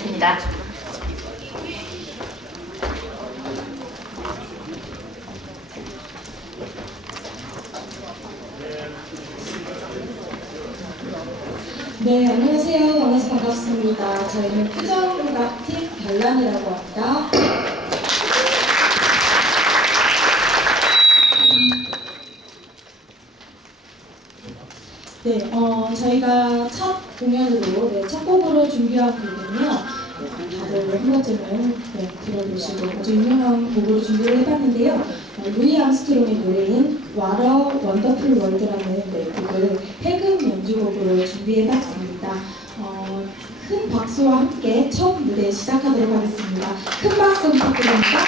부탁드리겠습니다. 네, 안녕하세요. 만나서 반갑습니다. 저희는 표정음악팀 별난이라고 합니다. 네, 저희가 첫 공연으로, 첫 곡으로 준비한 곡은요. 다들 한 번쯤은 들어보시고 아주 유명한 곡으로 준비를 해봤는데요. 루이 암스트롱의 노래인 What a Wonderful World라는 곡을 해금 연주곡으로 준비해봤습니다. 큰 박수와 함께 첫 무대 시작하도록 하겠습니다. 큰 박수 부탁드립니다.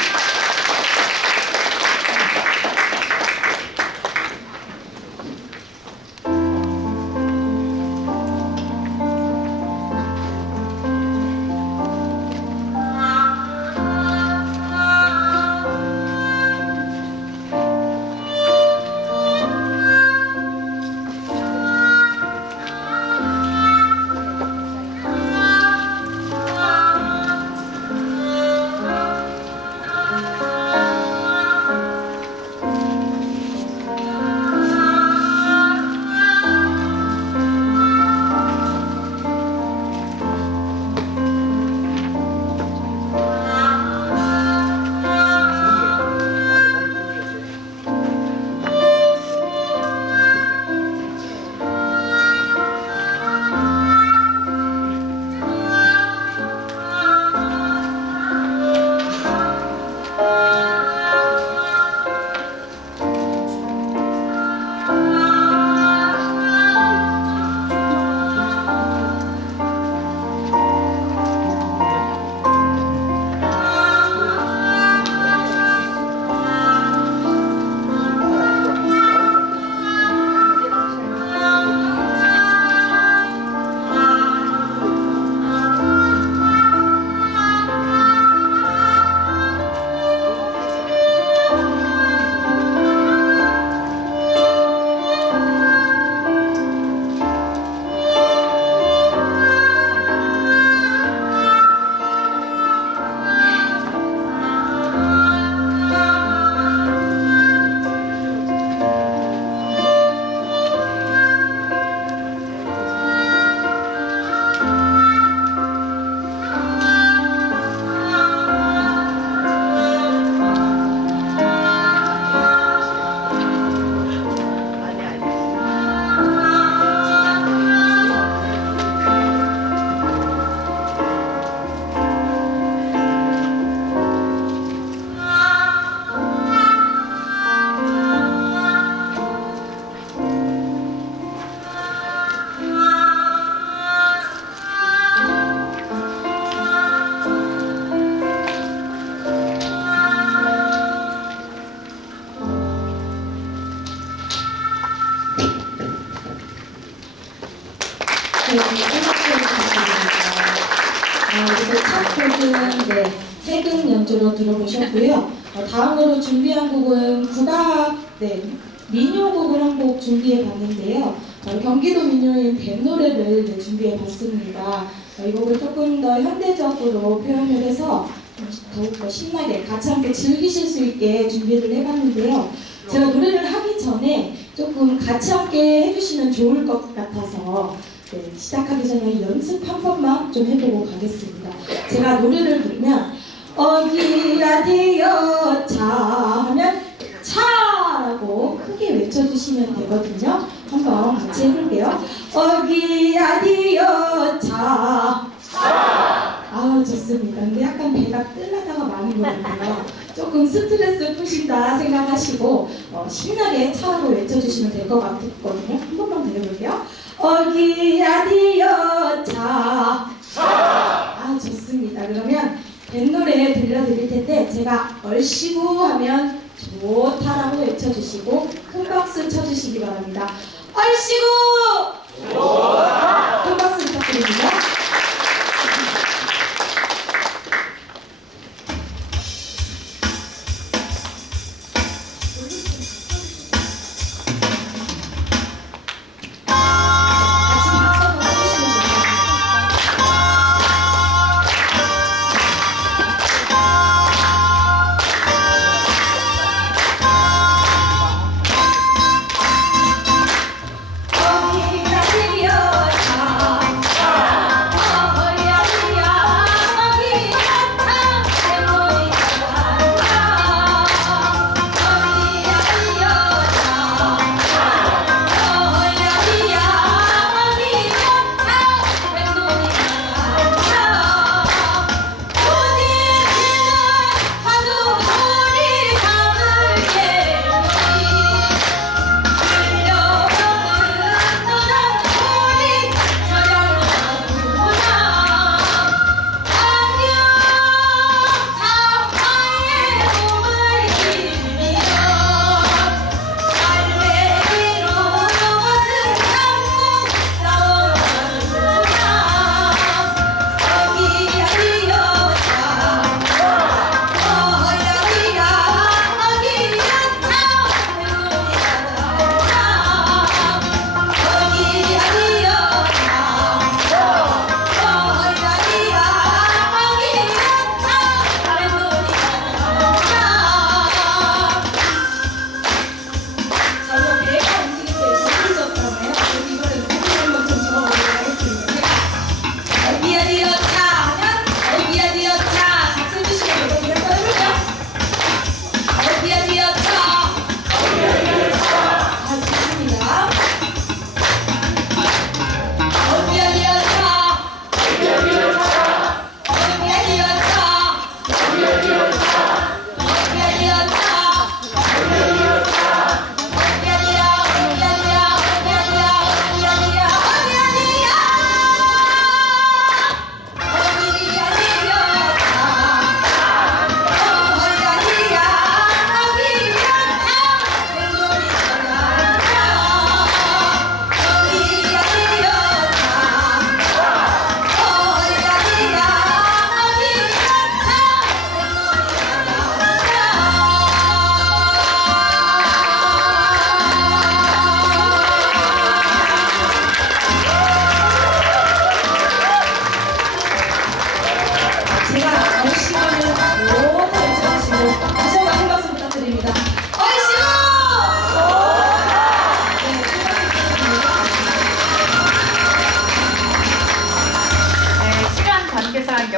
그리고 첫 곡은 해금 연주로 들어보셨고요. 다음으로 준비한 곡은 국악 민요곡을 한 곡 준비해 봤는데요. 경기도 민요인 뱃노래를 준비해 봤습니다. 이 곡을 조금 더 현대적으로 표현을 해서 더욱더 신나게 같이 함께 즐기실 수 있게 준비를 해봤는데요. 제가 노래를 하기 전에 조금 같이 함께 해주시면 좋을 것 같아서 시작하기 전에 연습 한 번만 좀 해보고 가겠습니다. 제가 노래를 부르면 어디야 디어 차 하면 차라고 크게 외쳐주시면 되거든요. 한번 같이 해볼게요. 어디야 디어 차. 아 좋습니다. 근데 약간 배가 뜰라다가 많은 것 같아요. 조금 스트레스를 푸신다 생각하시고 신나게 차라고 외쳐주시면 될 것 같거든요. 한 번만 더 해볼게요. 어디야 디어 차. 아 좋습니다. 그러면 뱃노래 들려드릴 텐데 제가 얼씨구 하면 좋다라고 외쳐주시고 큰 박수 쳐주시기 바랍니다. 얼씨구! 좋다! 큰 박수 부탁드립니다. 같이 박수 한번 쳐주시면 좋겠습니다.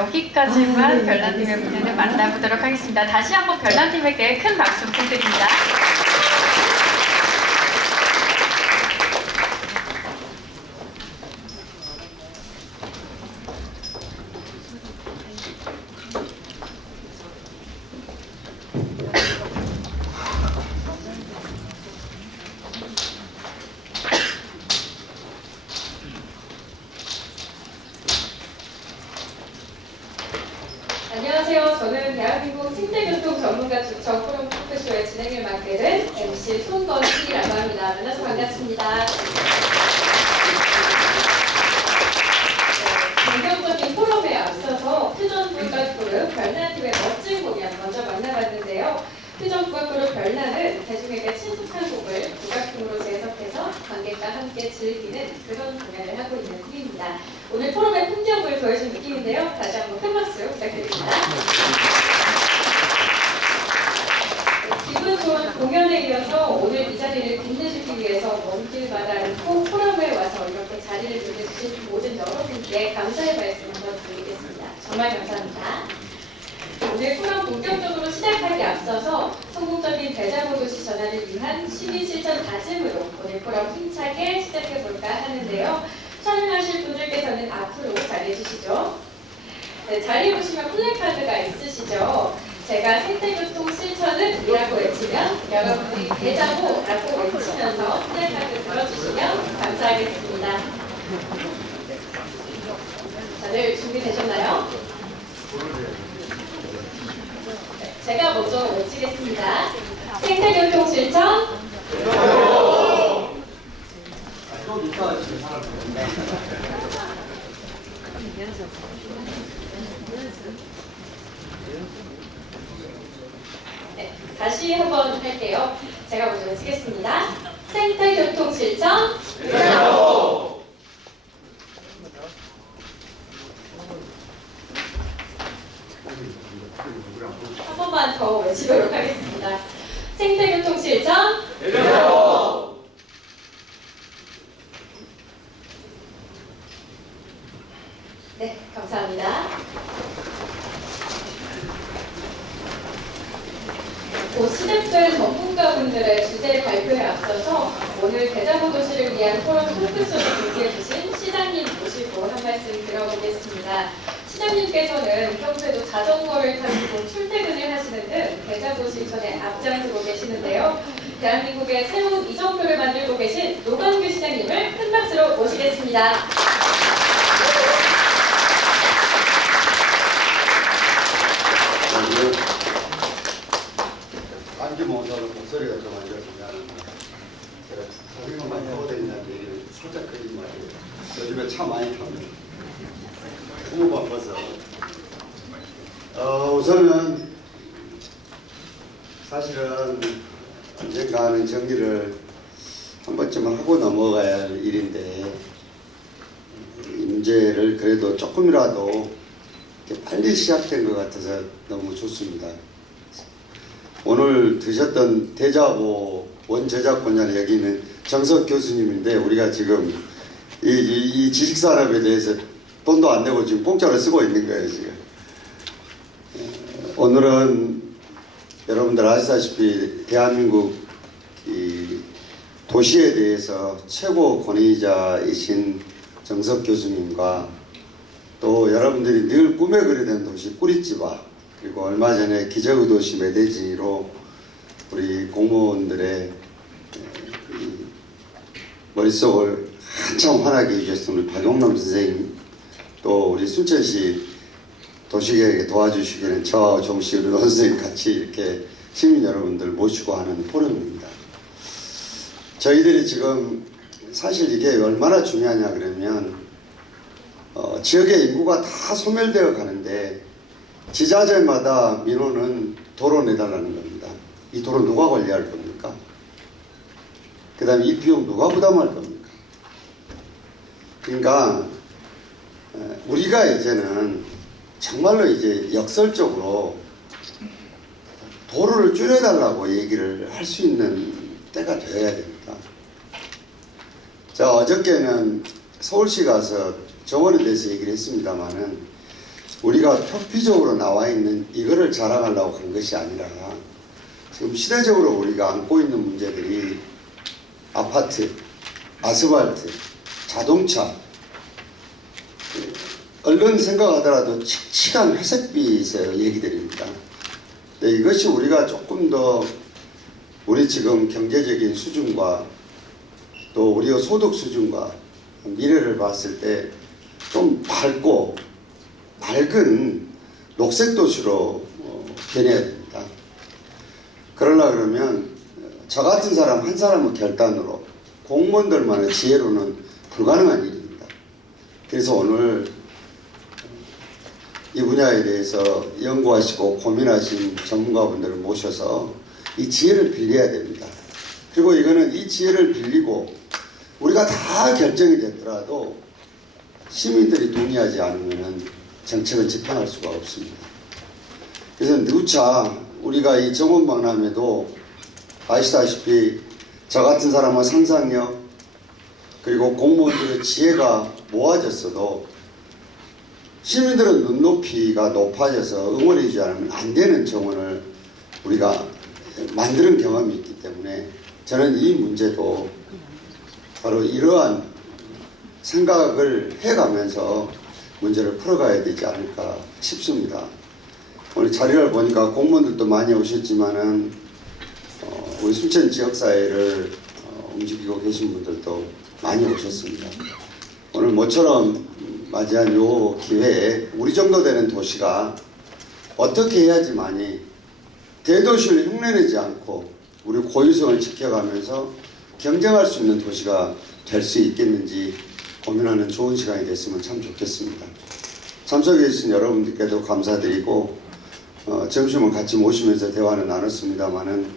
여기까지만 네, 별난팀의 알겠습니다. 무대를 만나보도록 하겠습니다. 다시 한번 별난팀에게 큰 박수 부탁드립니다. 안녕하세요. 저는 대한민국 생태교통 전문가 추천 포럼 토크쇼의 진행을 맡게 된 MC 손건희라고 합니다. 만나서 반갑습니다. 본격적인 포럼에 앞서서 퓨전 국악 그룹 별난팀의 멋진 공연 먼저 만나봤는데요. 퓨전 국악 그룹 별난은 대중에게 친숙한 곡을 국악풍으로 재해석해서 관객과 함께 즐기는 그런 공연을 하고 있는 팀입니다. 오늘 포럼의 풍경을 보여준 느낌인데요. 다시 한번 큰 박수 부탁드립니다. 기분 좋은 공연에 이어서 오늘 이 자리를 빛내주기 위해서 먼 길마다 않고 포럼에 와서 이렇게 자리를 빛내주신 모든 여러분께 감사의 말씀 한번 드리겠습니다. 정말 감사합니다. 오늘 포럼 본격적으로 시작하기 앞서서 성공적인 대자보도시 전환을 위한 시민 실천 다짐으로 오늘 포럼 힘차게 시작해볼까 하는데요. 촬영하실 분들께서는 앞으로 자리해 주시죠. 네, 자리에 보시면 플래카드가 있으시죠. 제가 생태교통 실천은 이라고 외치면 여러분들이 대자보라고 외치면서 플래카드 들어주시면 감사하겠습니다. 다들 준비되셨나요? 네, 제가 먼저 외치겠습니다. 생태교통 실천 네, 다시 한번 할게요. 제가 먼저 외치겠습니다. 생태교통 실천 한 번만 더 외치도록 하겠습니다. 생태교통 실천 네, 감사합니다. 곧 시작될 전문가분들의 주제 발표에 앞서서 오늘 대자보도시를 위한 포럼 토크쇼를 준비해주신 시장님 모시고 한 말씀 들어보겠습니다. 시장님께서는 평소에도 자전거를 타시고 출퇴근을 하시는 등 대자보 실천에 앞장서고 계시는데요. 대한민국의 새로운 이정표를 만들고 계신 노광규 시장님을 큰 박수로 모시겠습니다. 감기 못하고 목소리가 좀 안 좋아서 미안합니다. 제가 자전거 많이 타고 다닌다는 얘기를 살짝 드린 말이에요. 요즘에 차 많이 탑니다. 너무 바빠서. 우선은 사실은 언젠가는 정리를 한 번쯤 하고 넘어가야 할 일인데 이 문제를 그래도 조금이라도 이렇게 빨리 시작된 것 같아서 너무 좋습니다. 오늘 드셨던 대자보 원저작권자는 여기 있는 정석 교수님인데 우리가 지금 이 지식산업에 대해서 돈도 안 내고 지금 공짜로 쓰고 있는 거예요 지금. 오늘은 여러분들 아시다시피 대한민국 이 도시에 대해서 최고 권위자이신 정석 교수님과 또 여러분들이 늘 꿈에 그리던 도시 꾸리찌바 그리고 얼마 전에 기적의 도시 메데지로 우리 공무원들의 머릿속을 한참 환하게 해주셨던 우리 박용남 선생님 또 우리 순천시 도시계획에 도와주시기는 저 정씨 우리 노 선생님 같이 이렇게 시민 여러분들 모시고 하는 포럼입니다. 저희들이 지금 사실 이게 얼마나 중요하냐 그러면 지역의 인구가 다 소멸되어 가는데 지자체마다 민원은 도로 내달라는 겁니다. 이 도로 누가 관리할 겁니까? 그 다음에 이 비용 누가 부담할 겁니까? 그러니까 우리가 이제는 정말로 이제 역설적으로 도로를 줄여달라고 얘기를 할 수 있는 때가 되어야 됩니다. 자, 어저께는 서울시 가서 정원에 대해서 얘기를 했습니다만은 우리가 표피적으로 나와 있는 이거를 자랑하려고 한 것이 아니라 지금 시대적으로 우리가 안고 있는 문제들이 아파트, 아스팔트, 자동차, 얼른 생각하더라도 칙칙한 회색빛의 얘기들입니다. 이것이 우리가 조금 더 우리 지금 경제적인 수준과 또 우리의 소득 수준과 미래를 봤을 때 좀 밝고 밝은 녹색 도시로 변해야 됩니다. 그러려 그러면 저 같은 사람 한 사람의 결단으로 공무원들만의 지혜로는 불가능한 일입니다. 그래서 오늘 이 분야에 대해서 연구하시고 고민하신 전문가분들을 모셔서 이 지혜를 빌려야 됩니다. 그리고 이거는 이 지혜를 빌리고 우리가 다 결정이 됐더라도 시민들이 동의하지 않으면 정책은 집행할 수가 없습니다. 그래서 누차 우리가 이 정원박람회도 아시다시피 저 같은 사람의 상상력 그리고 공무원들의 지혜가 모아졌어도 시민들은 눈높이가 높아져서 응원해 주지 않으면 안 되는 정원을 우리가 만드는 경험이 있기 때문에 저는 이 문제도 바로 이러한 생각을 해가면서 문제를 풀어가야 되지 않을까 싶습니다. 오늘 자리를 보니까 공무원들도 많이 오셨지만은 우리 순천 지역사회를 움직이고 계신 분들도 많이 오셨습니다. 오늘 모처럼 맞이한 요 기회에 우리 정도 되는 도시가 어떻게 해야지만이 대도시를 흉내내지 않고 우리 고유성을 지켜가면서 경쟁할 수 있는 도시가 될 수 있겠는지 고민하는 좋은 시간이 됐으면 참 좋겠습니다. 참석해 주신 여러분들께도 감사드리고 점심은 같이 모시면서 대화는 나눴습니다마는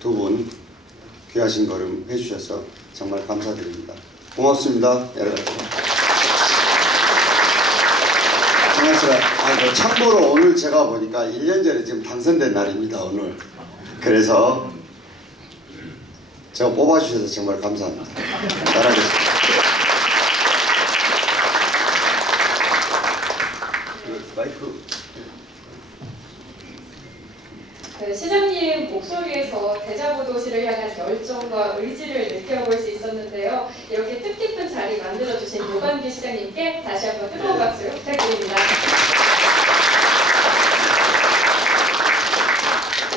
두 분 귀하신 걸음 해주셔서 정말 감사드립니다. 고맙습니다. 여러분. 참고로 오늘 제가 보니까 1년 전에 지금 당선된 날입니다. 오늘. 그래서 제가 뽑아주셔서 정말 감사합니다. 잘하겠습니다. 마이크. 시장님 목소리에서 대자보 도시를 향한 열정과 의지를 느껴볼 수 있었는데요. 이렇게 뜻깊은 자리 만들어주신 노관기 시장님께 다시 한번 뜨거운 박수 부탁드립니다.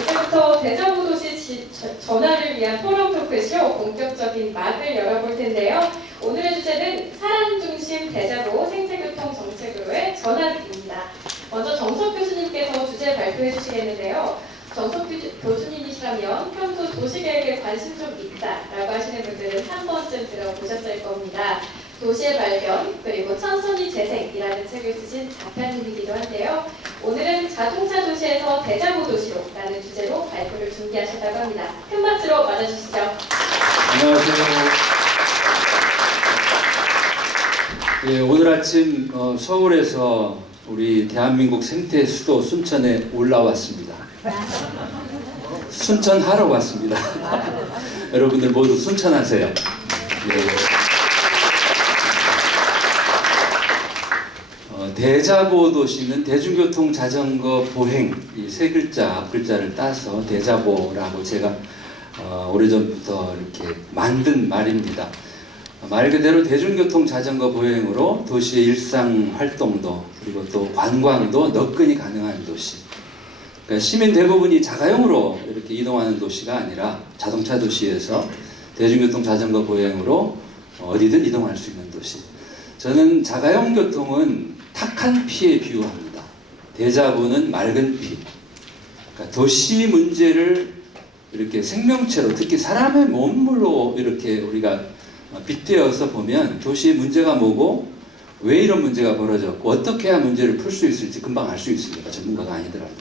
이제부터 대자보 도시 전화를 위한 토론 토크쇼 본격적인 막을 열어볼 텐데요. 오늘의 주제는 사람 중심 대자보 생태교통 정책으로의 전화듣기입니다. 먼저 정석 교수님께서 주제 발표해 주시겠는데요. 정석 교수님이시라면 평소 도시계획에 관심 좀 있다라고 하시는 분들은 한 번쯤 들어보셨을 겁니다. 도시의 발견 그리고 천선이 재생이라는 책을 쓰신 작가님이기도 한데요. 오늘은 자동차 도시에서 대자보 도시로라는 주제로 발표를 준비하셨다고 합니다. 큰 박수로 맞아주시죠. 안녕하세요. 예, 오늘 아침 서울에서 우리 대한민국 생태 수도 순천에 올라왔습니다. 순천하러 왔습니다. 여러분들 모두 순천하세요. 예. 대자보 도시는 대중교통 자전거 보행 이 세 글자 앞 글자를 따서 대자보라고 제가 오래전부터 이렇게 만든 말입니다. 말 그대로 대중교통 자전거 보행으로 도시의 일상 활동도 그리고 또 관광도 너끈히 가능한 도시. 그러니까 시민 대부분이 자가용으로 이렇게 이동하는 도시가 아니라 자동차 도시에서 대중교통 자전거 보행으로 어디든 이동할 수 있는 도시. 저는 자가용 교통은 탁한 피에 비유합니다. 대자보는 맑은 피. 그러니까 도시 문제를 이렇게 생명체로 특히 사람의 몸으로 이렇게 우리가 빗대어서 보면 도시의 문제가 뭐고 왜 이런 문제가 벌어졌고 어떻게 해야 문제를 풀 수 있을지 금방 알 수 있습니다. 전문가가 아니더라도.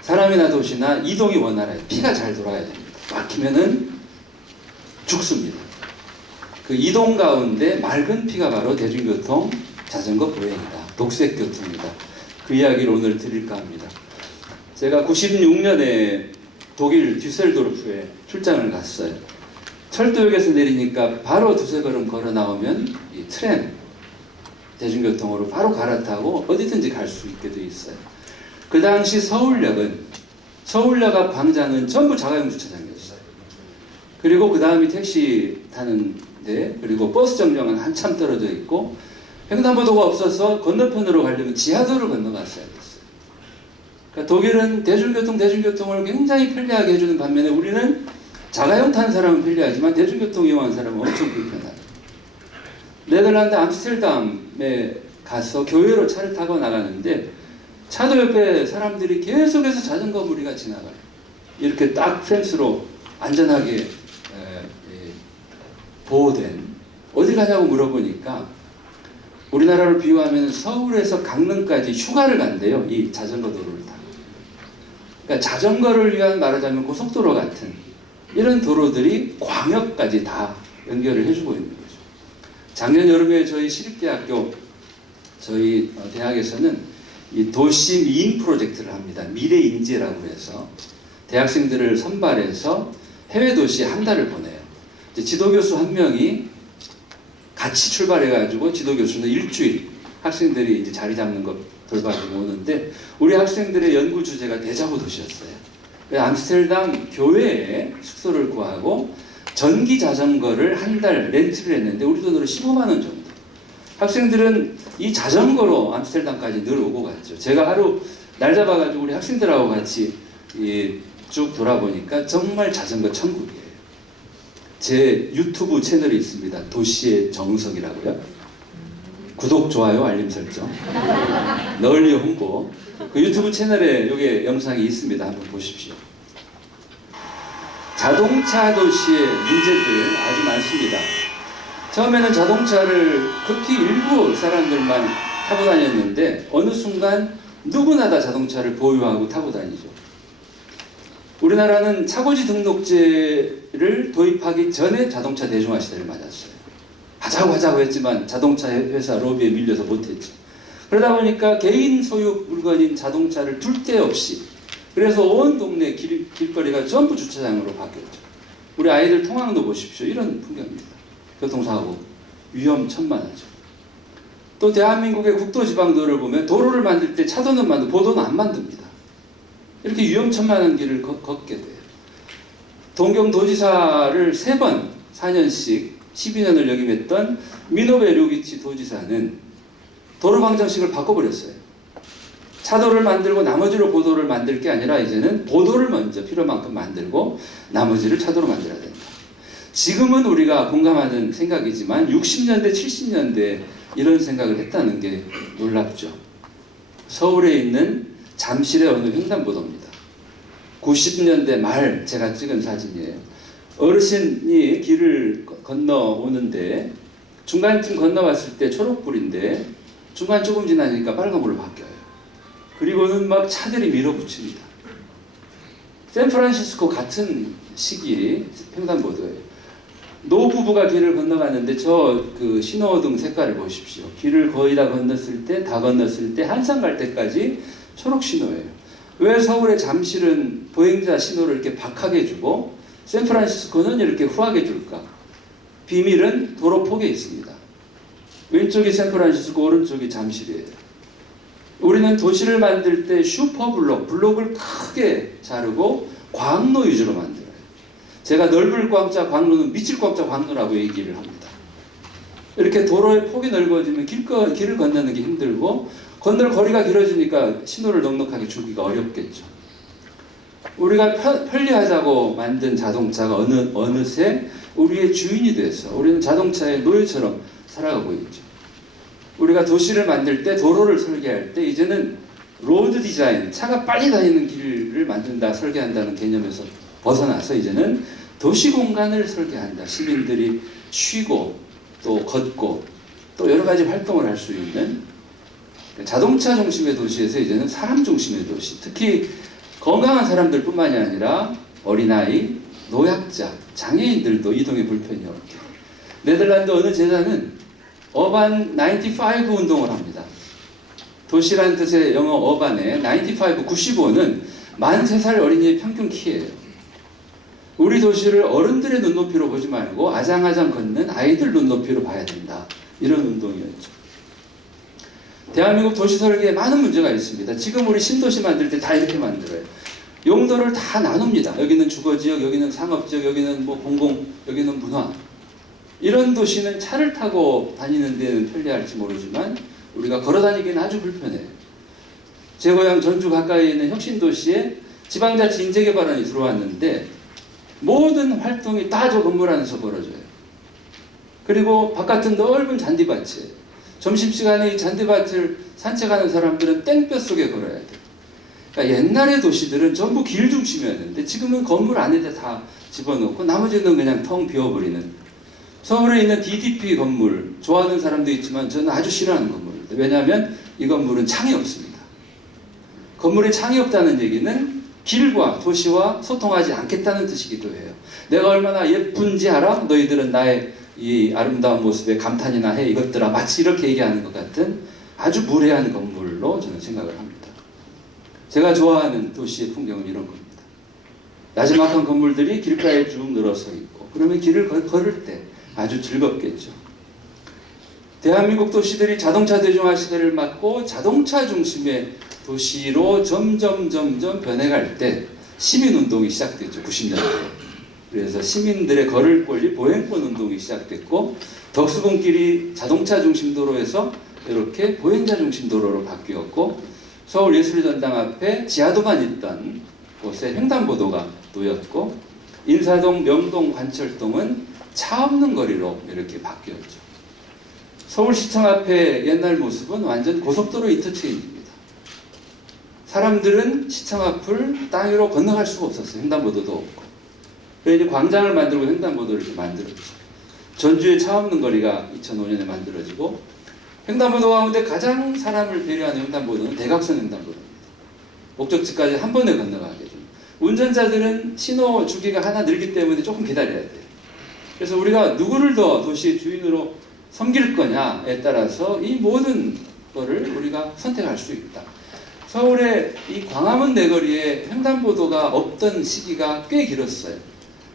사람이나 도시나 이동이 원활해요. 피가 잘 돌아야 됩니다. 막히면은 죽습니다. 그 이동 가운데 맑은 피가 바로 대중교통 자전거 보행이다. 독색 교통이다. 그 이야기를 오늘 드릴까 합니다. 제가 96년에 독일 듀셀도르프에 출장을 갔어요. 철도역에서 내리니까 바로 두세 걸음 걸어 나오면 이 트램, 대중교통으로 바로 갈아타고 어디든지 갈 수 있게 돼 있어요. 그 당시 서울역 앞 광장은 전부 자가용 주차장이었어요. 그리고 그 다음이 택시 타는데, 그리고 버스 정류장은 한참 떨어져 있고, 횡단보도가 없어서 건너편으로 가려면 지하도를 건너갔어야 됐어요. 그러니까 독일은 대중교통을 굉장히 편리하게 해주는 반면에 우리는 자가용 타는 사람은 편리하지만 대중교통 이용하는 사람은 엄청 불편해요. 네덜란드 암스테르담에 가서 교회로 차를 타고 나가는데 차도 옆에 사람들이 계속해서 자전거 무리가 지나가요. 이렇게 딱 펜스로 안전하게 보호된. 어디 가냐고 물어보니까 우리나라로 비유하면 서울에서 강릉까지 휴가를 간대요. 이 자전거 도로를 타고. 그러니까 자전거를 위한 말하자면 고속도로 같은 이런 도로들이 광역까지 다 연결을 해주고 있는 거죠. 작년 여름에 저희 시립대학교 저희 대학에서는 이 도시 미인 프로젝트를 합니다. 미래인재라고 해서 대학생들을 선발해서 해외 도시에 한 달을 보내요. 이제 지도교수 한 명이 같이 출발해가지고 지도교수는 일주일 학생들이 이제 자리 잡는 거 돌봐주고 오는데 우리 학생들의 연구 주제가 데자부 도시였어요. 암스테르담 교회에 숙소를 구하고 전기 자전거를 한 달 렌트를 했는데 우리 돈으로 15만 원 정도. 학생들은 이 자전거로 암스테르담까지 늘 오고 갔죠. 제가 하루 날 잡아가지고 우리 학생들하고 같이 쭉 돌아보니까 정말 자전거 천국이에요. 제 유튜브 채널이 있습니다. 도시의 정석이라고요. 구독, 좋아요, 알림 설정. 널리 홍보. 그 유튜브 채널에 여기 영상이 있습니다. 한번 보십시오. 자동차 도시의 문제들 아주 많습니다. 처음에는 자동차를 극히 일부 사람들만 타고 다녔는데 어느 순간 누구나 다 자동차를 보유하고 타고 다니죠. 우리나라는 차고지 등록제를 도입하기 전에 자동차 대중화 시대를 맞았어요. 하자고 했지만 자동차 회사 로비에 밀려서 못했죠. 그러다 보니까 개인 소유 물건인 자동차를 둘 데 없이, 그래서 온 동네 길거리가 전부 주차장으로 바뀌었죠. 우리 아이들 통학로 보십시오. 이런 풍경입니다. 교통사고, 위험천만하죠. 또 대한민국의 국도지방도로를 보면 도로를 만들 때 차도는 만들고 보도는 안 만듭니다. 이렇게 위험천만한 길을 걷게 돼요. 동경도지사를 3번 4년씩 12년을 역임했던 미노베 료기치 도지사는 도로 방정식을 바꿔버렸어요. 차도를 만들고 나머지로 보도를 만들 게 아니라 이제는 보도를 먼저 필요만큼 만들고 나머지를 차도로 만들어야 된다. 지금은 우리가 공감하는 생각이지만 60년대, 70년대 이런 생각을 했다는 게 놀랍죠. 서울에 있는 잠실의 어느 횡단보도입니다. 90년대 말 제가 찍은 사진이에요. 어르신이 길을 건너오는데 중간쯤 건너왔을 때 초록불인데 중간 조금 지나니까 빨간불로 바뀌어요. 그리고는 막 차들이 밀어붙입니다. 샌프란시스코 같은 시기 횡단보도예요. 노부부가 길을 건너가는데 그 신호등 색깔을 보십시오. 길을 거의 다 건넜을 때 한참 갈 때까지 초록 신호예요. 왜 서울의 잠실은 보행자 신호를 이렇게 박하게 주고 샌프란시스코는 이렇게 후하게 줄까? 비밀은 도로 폭에 있습니다. 왼쪽이 샌프란시스코, 오른쪽이 잠실이에요. 우리는 도시를 만들 때 블록을 크게 자르고 광로 위주로 만들어요. 제가 넓을 광자 광로는 미칠 광자 광로라고 얘기를 합니다. 이렇게 도로의 폭이 넓어지면 길을 건너는 게 힘들고 건널 거리가 길어지니까 신호를 넉넉하게 주기가 어렵겠죠. 우리가 편리하자고 만든 자동차가 어느새 우리의 주인이 돼서 우리는 자동차의 노예처럼 살아가고 있죠. 우리가 도시를 만들 때, 도로를 설계할 때 이제는 로드 디자인, 차가 빨리 다니는 길을 만든다, 설계한다는 개념에서 벗어나서 이제는 도시 공간을 설계한다. 시민들이 쉬고 또 걷고 또 여러 가지 활동을 할 수 있는 자동차 중심의 도시에서 이제는 사람 중심의 도시, 특히 건강한 사람들 뿐만이 아니라 어린아이, 노약자, 장애인들도 이동에 불편이 없게. 네덜란드 어느 재단은 어반 95 운동을 합니다. 도시란 뜻의 영어 어반에 95, 95는 만 3살 어린이의 평균 키예요. 우리 도시를 어른들의 눈높이로 보지 말고 아장아장 걷는 아이들 눈높이로 봐야 된다. 이런 운동이었죠. 대한민국 도시 설계에 많은 문제가 있습니다. 지금 우리 신도시 만들 때 다 이렇게 만들어요. 용도를 다 나눕니다. 여기는 주거지역, 여기는 상업지역, 여기는 뭐 공공, 여기는 문화. 이런 도시는 차를 타고 다니는 데는 편리할지 모르지만 우리가 걸어 다니기는 아주 불편해요. 제 고향 전주 가까이에 있는 혁신도시에 지방자치 인재개발안이 들어왔는데 모든 활동이 다 저 건물 안에서 벌어져요. 그리고 바깥은 넓은 잔디밭이에요. 점심시간에 이 잔디밭을 산책하는 사람들은 땡볕 속에 걸어야 돼요. 그러니까 옛날의 도시들은 전부 길 중심이었는데 지금은 건물 안에다 다 집어넣고 나머지는 그냥 텅 비워버리는. 서울에 있는 DDP 건물 좋아하는 사람도 있지만 저는 아주 싫어하는 건물입니다. 왜냐하면 이 건물은 창이 없습니다. 건물에 창이 없다는 얘기는 길과 도시와 소통하지 않겠다는 뜻이기도 해요. 내가 얼마나 예쁜지 알아? 너희들은 나의 이 아름다운 모습에 감탄이나 해 이것들아, 마치 이렇게 얘기하는 것 같은 아주 무례한 건물로 저는 생각을 합니다. 제가 좋아하는 도시의 풍경은 이런 겁니다. 나지막한 건물들이 길가에 쭉 늘어서 있고 그러면 길을 걸을 때 아주 즐겁겠죠. 대한민국 도시들이 자동차 대중화 시대를 맞고 자동차 중심의 도시로 점점 변해갈 때 시민운동이 시작됐죠. 90년대. 그래서 시민들의 걸을 권리 보행권 운동이 시작됐고 덕수궁길이 자동차 중심 도로에서 이렇게 보행자 중심 도로로 바뀌었고 서울예술전당 앞에 지하도만 있던 곳에 횡단보도가 놓였고 인사동, 명동, 관철동은 차 없는 거리로 이렇게 바뀌었죠. 서울시청 앞에 옛날 모습은 완전 고속도로 인터체인지입니다. 사람들은 시청 앞을 땅 위로 건너갈 수가 없었어요. 횡단보도도 없고. 그래서 이제 광장을 만들고 횡단보도를 이렇게 만들었죠. 전주에 차 없는 거리가 2005년에 만들어지고 횡단보도 가운데 가장 사람을 배려하는 횡단보도는 대각선 횡단보도입니다. 목적지까지 한 번에 건너가게 됩니다. 운전자들은 신호 주기가 하나 늘기 때문에 조금 기다려야 돼요. 그래서 우리가 누구를 더 도시의 주인으로 섬길 거냐에 따라서 이 모든 거를 우리가 선택할 수 있다. 서울의 이 광화문 내거리에 횡단보도가 없던 시기가 꽤 길었어요.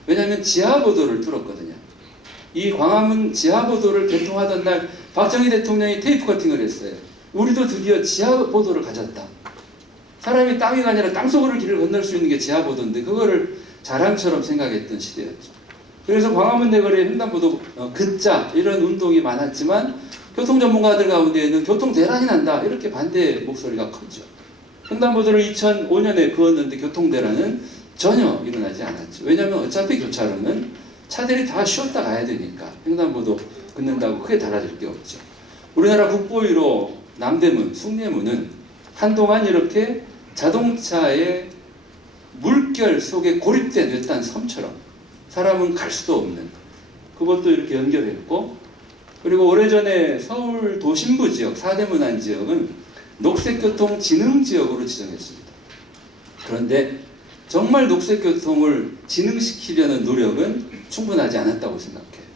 왜냐하면 지하보도를 뚫었거든요. 이 광화문 지하보도를 개통하던 날 박정희 대통령이 테이프 커팅을 했어요. 우리도 드디어 지하보도를 가졌다. 사람이 땅 위가 아니라 땅속으로 길을 건널 수 있는 게 지하보도인데 그거를 자랑처럼 생각했던 시대였죠. 그래서 광화문 내거리에 횡단보도 긋자 이런 운동이 많았지만 교통 전문가들 가운데에는 교통 대란이 난다 이렇게 반대 목소리가 컸죠. 횡단보도를 2005년에 그었는데 교통 대란은 전혀 일어나지 않았죠. 왜냐하면 어차피 교차로는 차들이 다 쉬었다 가야 되니까 횡단보도 긋는다고 크게 달라질 게 없죠. 우리나라 국보위로 남대문, 숭례문은 한동안 이렇게 자동차의 물결 속에 고립된 외딴 섬처럼 사람은 갈 수도 없는 그것도 이렇게 연결했고 그리고 오래전에 서울 도심부 지역, 사대문안 지역은 녹색교통진흥지역으로 지정했습니다. 그런데 정말 녹색교통을 진흥시키려는 노력은 충분하지 않았다고 생각해요.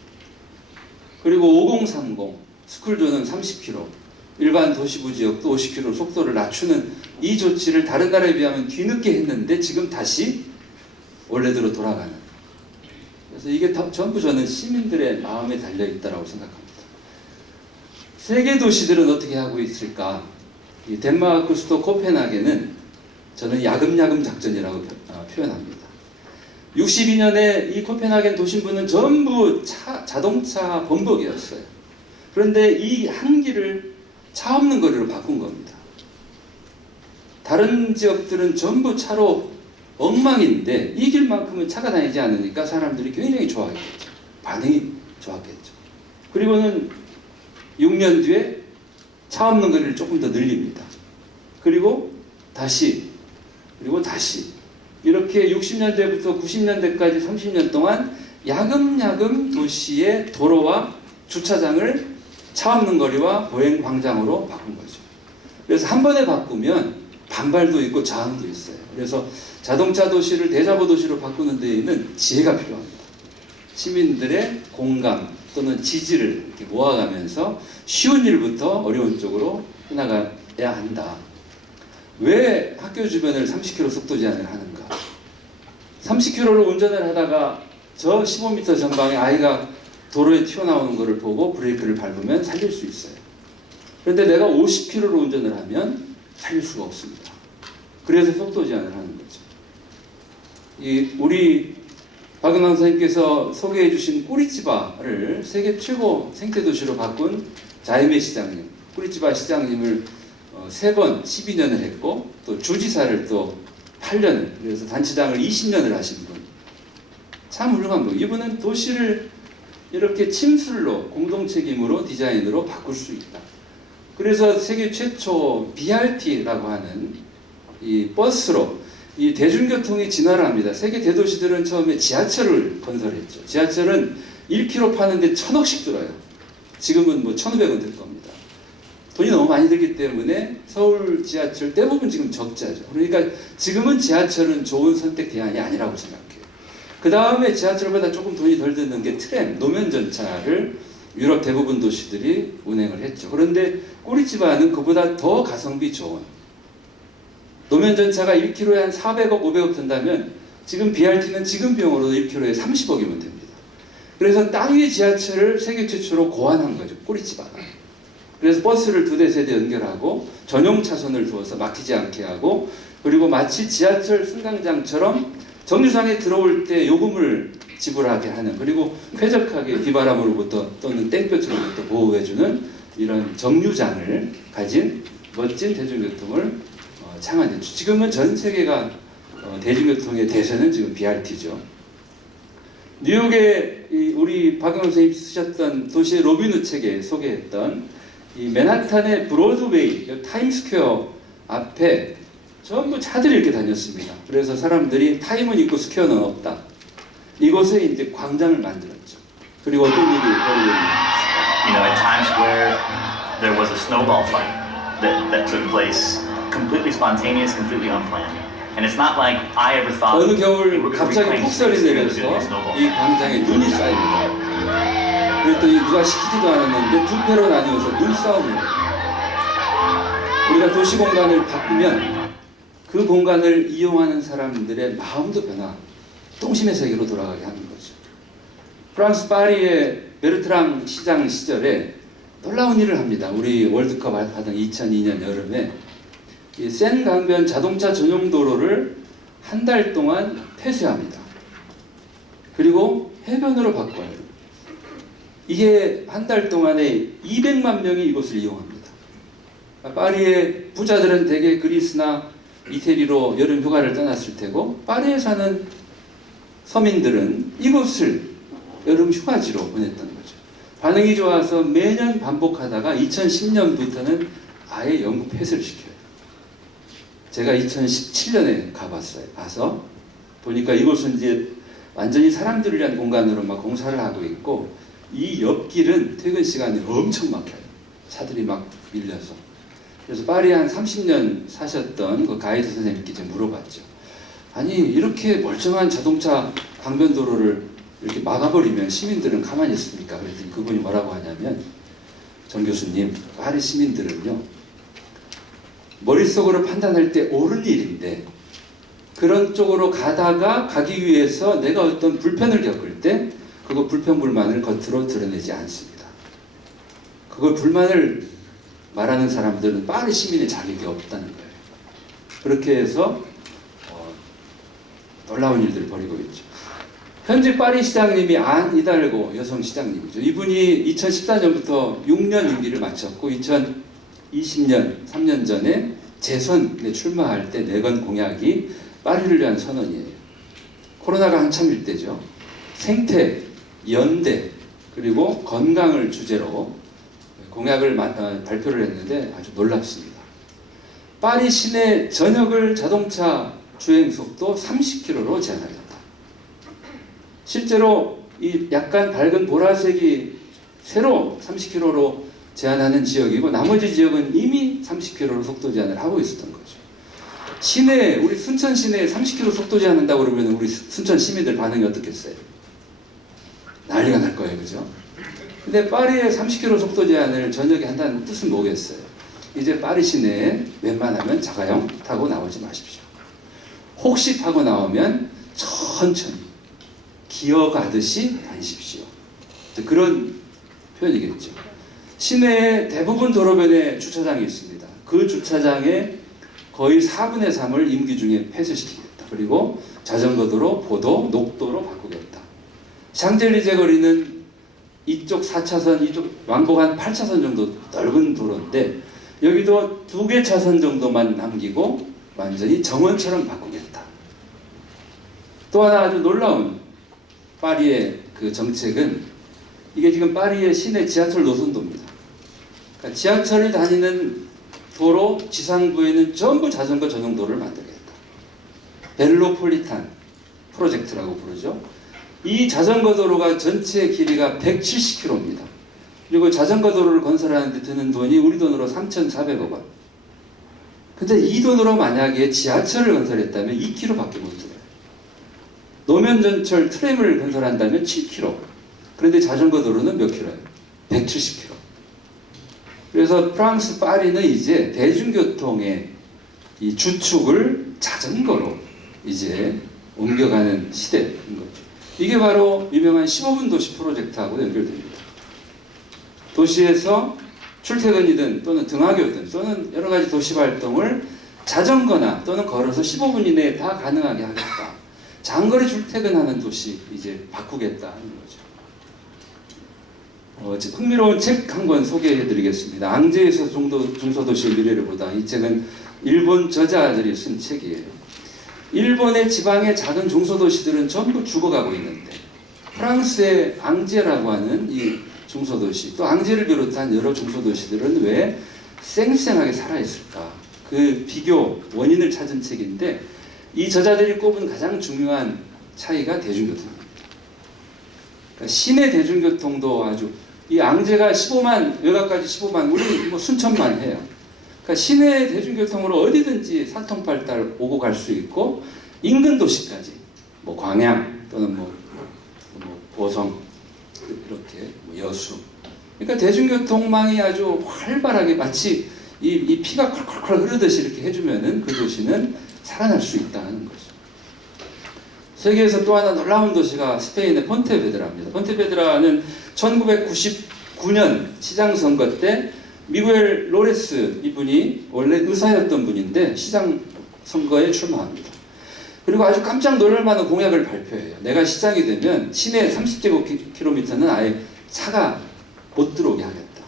그리고 5030 스쿨존은 30km, 일반 도시부 지역도 50km 속도를 낮추는 이 조치를 다른 나라에 비하면 뒤늦게 했는데 지금 다시 원래대로 돌아가는. 그래서 이게 전부 저는 시민들의 마음에 달려있다고 생각합니다. 세계 도시들은 어떻게 하고 있을까? 이 덴마크 수도 코펜하겐은 저는 야금야금 작전이라고 표현합니다. 62년에 이 코펜하겐 도심부는 전부 자동차 범벅이었어요. 그런데 이 한기를 차 없는 거리로 바꾼 겁니다. 다른 지역들은 전부 차로 엉망인데 이 길만큼은 차가 다니지 않으니까 사람들이 굉장히 좋아했겠죠. 반응이 좋았겠죠. 그리고는 6년 뒤에 차 없는 거리를 조금 더 늘립니다. 그리고 다시 이렇게 60년대부터 90년대까지 30년 동안 야금야금 도시의 도로와 주차장을 차 없는 거리와 보행 광장으로 바꾼 거죠. 그래서 한 번에 바꾸면 반발도 있고 저항도 있어요. 그래서 자동차 도시를 대자보 도시로 바꾸는 데에는 지혜가 필요합니다. 시민들의 공감 또는 지지를 이렇게 모아가면서 쉬운 일부터 어려운 쪽으로 해나가야 한다. 왜 학교 주변을 30km 속도 제한을 하는가? 30km로 운전을 하다가 저 15m 전방에 아이가 도로에 튀어나오는 것을 보고 브레이크를 밟으면 살릴 수 있어요. 그런데 내가 50km로 운전을 하면 달릴 수가 없습니다. 그래서 속도 제한을 하는 거죠. 우리 박은광 선생님께서 소개해 주신 꾸리치바를 세계 최고 생태도시로 바꾼 자이메 시장님, 꾸리치바 시장님을 3번 12년을 했고 또 주지사를 또 8년을, 그래서 단체장을 20년을 하신 분. 참 훌륭한 분. 이분은 도시를 이렇게 침술로 공동 책임으로 디자인으로 바꿀 수 있다. 그래서 세계 최초 BRT라고 하는 이 버스로 이 대중교통이 진화를 합니다. 세계 대도시들은 처음에 지하철을 건설했죠. 지하철은 1km 파는데 1,000억씩 들어요. 지금은 뭐 1,500원 들 겁니다. 돈이 너무 많이 들기 때문에 서울 지하철 대부분 지금 적자죠. 그러니까 지금은 지하철은 좋은 선택 대안이 아니라고 생각해요. 그 다음에 지하철보다 조금 돈이 덜 드는 게 트램, 노면전차를 유럽 대부분 도시들이 운행을 했죠. 그런데 꾸리치바는 그보다 더 가성비 좋은 노면전차가 1km에 한 400억, 500억 든다면 지금 BRT는 지금 비용으로도 1km에 30억이면 됩니다. 그래서 땅 위의 지하철을 세계 최초로 고안한 거죠. 꾸리치바가. 그래서 버스를 2대, 3대 연결하고 전용 차선을 두어서 막히지 않게 하고, 그리고 마치 지하철 승강장처럼 정류장에 들어올 때 요금을 지불하게 하는, 그리고 쾌적하게 비바람으로부터 또는 땡볕으로부터 보호해주는 이런 정류장을 가진 멋진 대중교통을 창안했죠. 지금은 전 세계가 대중교통의 대세는 지금 BRT죠. 뉴욕에 우리 박영훈 선생님이 쓰셨던 도시의 로빈 책에 소개했던 이 맨하탄의 브로드웨이, 타임스퀘어 앞에 전부 차들이 이렇게 다녔습니다. 그래서 사람들이 타임은 있고 스퀘어는 없다. 이곳에 이제 광장을 만들었죠. 그리고 어떤 일이 벌어지는 You know, at times where there was a snowball fight that took place, completely spontaneous, completely unplanned. And it's not like I ever thought 어느 we 겨울 were going to 갑자기 reclaim 폭설이 space because 내려서 of a snowball 이 fight. 광장에 눈이 쌓입니다. 그랬더니 누가 시키지도 않았는데 2패로 나뉘어서 눈싸움을 해요. 우리가 도시 공간을 바꾸면 그 공간을 이용하는 사람들의 마음도 변화, 똥심의 세계로 돌아가게 하는 거죠. 프랑스 파리의 베르트랑 시장 시절에 놀라운 일을 합니다. 우리 월드컵 하던 2002년 여름에 이 센 강변 자동차 전용 도로를 한 달 동안 폐쇄합니다. 그리고 해변으로 바꿔요. 이게 한 달 동안에 200만 명이 이곳을 이용합니다. 파리의 부자들은 대개 그리스나 이태리로 여름 휴가를 떠났을 테고, 파리에 사는 서민들은 이곳을 여름 휴가지로 보냈던 거죠. 반응이 좋아서 매년 반복하다가 2010년부터는 아예 영구 폐쇄를 시켜요. 제가 2017년에 가서 보니까 이곳은 이제 완전히 사람들을 위한 공간으로 막 공사를 하고 있고, 이 옆길은 퇴근 시간에 엄청 막혀요. 차들이 막 밀려서. 그래서 파리에 한 30년 사셨던 그 가이드 선생님께 제가 물어봤죠. 아니, 이렇게 멀쩡한 자동차 강변도로를 이렇게 막아버리면 시민들은 가만히 있습니까? 그랬더니 그분이 뭐라고 하냐면, 정 교수님, 파리 시민들은요, 머릿속으로 판단할 때 옳은 일인데 그런 쪽으로 가기 위해서 내가 어떤 불편을 겪을 때 그거 불평불만을 겉으로 드러내지 않습니다. 그걸 불만을 말하는 사람들은 파리 시민의 자격이 없다는 거예요. 그렇게 해서 놀라운 일들을 벌이고 있죠. 현재 파리 시장님이 안 이달고 여성 시장님이죠. 이분이 2014년부터 6년 임기를 마쳤고 2020년 3년 전에 재선에 출마할 때 내건 공약이 파리를 위한 선언이에요. 코로나가 한참일 때죠. 생태, 연대, 그리고 건강을 주제로 공약을 발표를 했는데 아주 놀랍습니다. 파리 시내 전역을 자동차 주행 속도 30km로 제한하겠다. 실제로 이 약간 밝은 보라색이 새로 30km로 제한하는 지역이고, 나머지 지역은 이미 30km로 속도 제한을 하고 있었던 거죠. 시내, 우리 순천 시내에 30km 속도 제한한다고 그러면 우리 순천 시민들 반응이 어떻겠어요? 난리가 날 거예요, 그죠? 근데 파리에 30km 속도 제한을 저녁에 한다는 뜻은 뭐겠어요? 이제 파리 시내에 웬만하면 자가용 타고 나오지 마십시오. 혹시 타고 나오면 천천히 기어가듯이 다니십시오. 그런 표현이겠죠. 시내의 대부분 도로변에 주차장이 있습니다. 그 주차장의 거의 4분의 3을 임기 중에 폐쇄시키겠다. 그리고 자전거 도로, 보도, 녹도로 바꾸겠다. 샹젤리제 거리는 이쪽 4차선, 이쪽 왕복 한 8차선 정도 넓은 도로인데 여기도 2개 차선 정도만 남기고 완전히 정원처럼 바꾸겠다. 또 하나 아주 놀라운 파리의 그 정책은 이게 지금 파리의 시내 지하철 노선도입니다. 그러니까 지하철이 다니는 도로 지상부에는 전부 자전거 전용도로를 만들겠다. 벨로폴리탄 프로젝트라고 부르죠. 이 자전거 도로가 전체 길이가 170km입니다. 그리고 자전거 도로를 건설하는 데 드는 돈이 우리 돈으로 3,400억 원. 근데 이 돈으로 만약에 지하철을 건설했다면 2km밖에 못 들어요. 노면전철 트램을 건설한다면 7km. 그런데 자전거 도로는 몇 킬로예요? 170km. 그래서 프랑스 파리는 이제 대중교통의 이 주축을 자전거로 이제 옮겨가는 시대인 거죠. 이게 바로 유명한 15분 도시 프로젝트하고 연결됩니다. 도시에서 출퇴근이든 또는 등하교든 또는 여러 가지 도시 활동을 자전거나 또는 걸어서 15분 이내에 다 가능하게 하겠다. 장거리 출퇴근하는 도시 이제 바꾸겠다는 거죠. 흥미로운 책 한 권 소개해드리겠습니다. 앙제에서 중소도시의 미래를 보다. 이 책은 일본 저자들이 쓴 책이에요. 일본의 지방의 작은 중소도시들은 전부 죽어가고 있는데 프랑스의 앙제라고 하는 이 중소도시, 또 앙제를 비롯한 여러 중소도시들은 왜 쌩쌩하게 살아있을까? 그 비교 원인을 찾은 책인데 이 저자들이 꼽은 가장 중요한 차이가 대중교통입니다. 그러니까 시내 대중교통도 아주 이 앙제가 15만, 외곽까지 15만, 우리 뭐 순천만 해요. 그러니까 시내 대중교통으로 어디든지 사통팔달 오고 갈 수 있고 인근 도시까지 뭐 광양 또는 뭐 보성 이렇게 뭐 여수, 그러니까 대중교통망이 아주 활발하게 마치 이 피가 콸콸콸 흐르듯이 이렇게 해주면은 그 도시는 살아날 수 있다는 거죠. 세계에서 또 하나 놀라운 도시가 스페인의 폰테베드라입니다. 폰테베드라는 1999년 시장 선거 때 미구엘 로레스 이분이 원래 의사였던 분인데 시장 선거에 출마합니다. 그리고 아주 깜짝 놀랄 만한 공약을 발표해요. 내가 시장이 되면 시내 30제곱킬로미터는 아예 차가 못 들어오게 하겠다.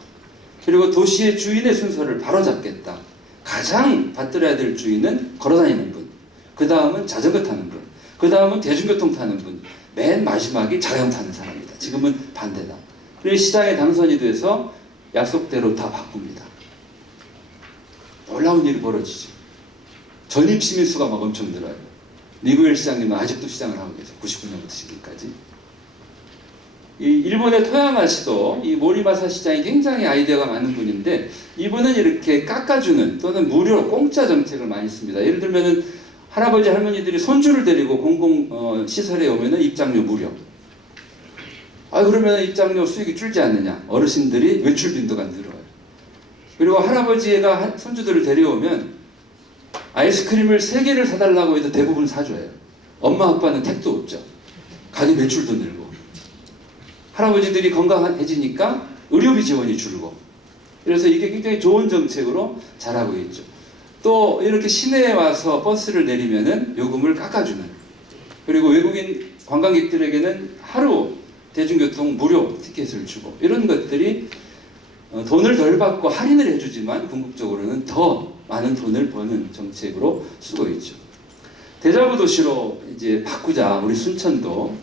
그리고 도시의 주인의 순서를 바로잡겠다. 가장 받들어야 될 주인은 걸어다니는 분, 그 다음은 자전거 타는 분, 그 다음은 대중교통 타는 분, 맨 마지막이 자전거 타는 사람이다. 지금은 반대다. 그리고 시장에 당선이 돼서 약속대로 다 바꿉니다. 놀라운 일이 벌어지죠. 전입 시민 수가 막 엄청 늘어요. 미구엘 시장님은 아직도 시장을 하고 계세요. 99년부터 지금까지. 이 일본의 토야마시도 이 모리마사 시장이 굉장히 아이디어가 많은 분인데 이분은 이렇게 깎아주는 또는 무료 공짜 정책을 많이 씁니다. 예를 들면은 할아버지 할머니들이 손주를 데리고 공공 시설에 오면은 입장료 무료. 그러면 입장료 수익이 줄지 않느냐. 어르신들이 외출 빈도가 늘어요. 그리고 할아버지가 손주들을 데려오면 아이스크림을 3개를 사달라고 해도 대부분 사줘요. 엄마 아빠는 택도 없죠. 가게 매출도 늘고. 할아버지들이 건강해지니까 의료비 지원이 줄고. 그래서 이게 굉장히 좋은 정책으로 잘하고 있죠. 또 이렇게 시내에 와서 버스를 내리면은 요금을 깎아주는. 그리고 외국인 관광객들에게는 하루 대중교통 무료 티켓을 주고 이런 것들이 돈을 덜 받고 할인을 해주지만 궁극적으로는 더 많은 돈을 버는 정책으로 쓰고 있죠. 대자보 도시로 이제 바꾸자 우리 순천도.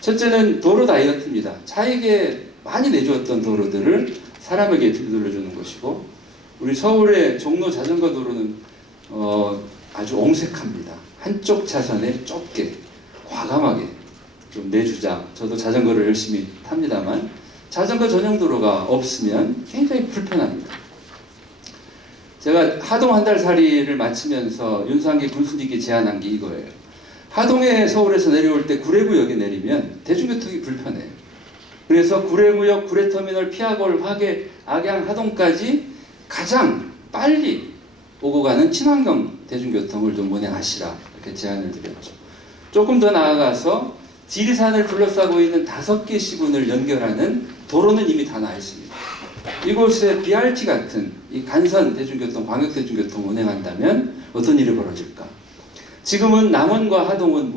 첫째는 도로 다이어트입니다. 차익에 많이 내주었던 도로들을 사람에게 되돌려주는 것이고, 우리 서울의 종로 자전거 도로는 아주 옹색합니다. 한쪽 차선에 좁게 과감하게 좀 내주자. 저도 자전거를 열심히 탑니다만 자전거 전용 도로가 없으면 굉장히 불편합니다. 제가 하동 한 달 살이를 마치면서 윤상기 군수님께 제안한 게 이거예요. 하동에 서울에서 내려올 때 구례구역에 내리면 대중교통이 불편해요. 그래서 구례구역, 구례터미널, 피아골, 화계, 악양, 하동까지 가장 빨리 오고 가는 친환경 대중교통을 좀 운행하시라 이렇게 제안을 드렸죠. 조금 더 나아가서 지리산을 둘러싸고 있는 5개 시군을 연결하는 도로는 이미 다 나 있습니다. 이곳에 BRT 같은 이 간선 대중교통, 광역 대중교통 운행한다면 어떤 일이 벌어질까? 지금은 남원과 하동은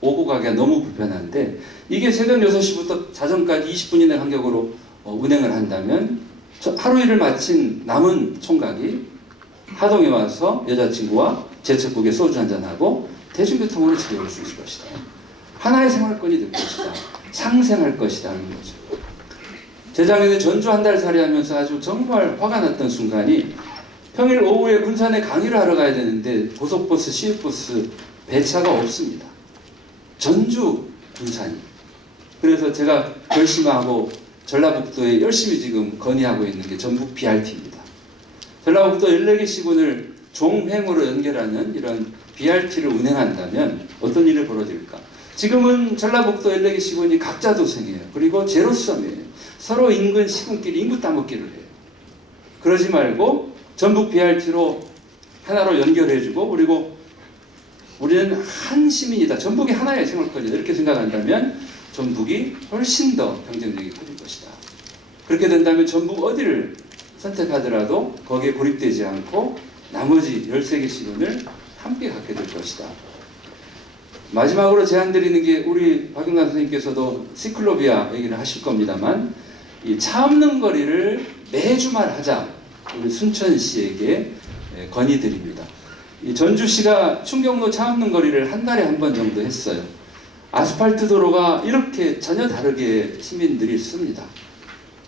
오고 가기가 너무 불편한데 이게 새벽 6시부터 자정까지 20분 이내 간격으로 운행을 한다면 하루 일을 마친 남은 총각이 하동에 와서 여자친구와 제철국에 소주 한잔하고 대중교통으로 집에 올 수 있을 것이다. 하나의 생활권이 될 것이다. 상생할 것이라는 거죠. 재작년에 전주 한 달 살이 하면서 아주 정말 화가 났던 순간이 평일 오후에 군산에 강의를 하러 가야 되는데 고속버스, 시외버스 배차가 없습니다. 전주, 군산이. 그래서 제가 결심하고 전라북도에 열심히 지금 건의하고 있는 게 전북 BRT입니다. 전라북도 14개 시군을 종횡으로 연결하는 이런 BRT를 운행한다면 어떤 일이 벌어질까? 지금은 전라북도 14개 시군이 각자 도생이에요. 그리고 제로섬이에요. 서로 인근 시군끼리 인구 따먹기를 해요. 그러지 말고 전북 BRT로 하나로 연결해주고 그리고 우리는 한 시민이다. 전북이 하나의 생활권이다. 이렇게 생각한다면 전북이 훨씬 더 경쟁력이 커질 것이다. 그렇게 된다면 전북 어디를 선택하더라도 거기에 고립되지 않고 나머지 13개 시군을 함께 갖게 될 것이다. 마지막으로 제안드리는 게 우리 박용남 선생님께서도 시클로비아 얘기를 하실 겁니다만 이 차 없는 거리를 매주말 하자. 우리 순천시에게 건의드립니다. 이 전주시가 충경로 차 없는 거리를 한 달에 한 번 정도 했어요. 아스팔트 도로가 이렇게 전혀 다르게 시민들이 씁니다.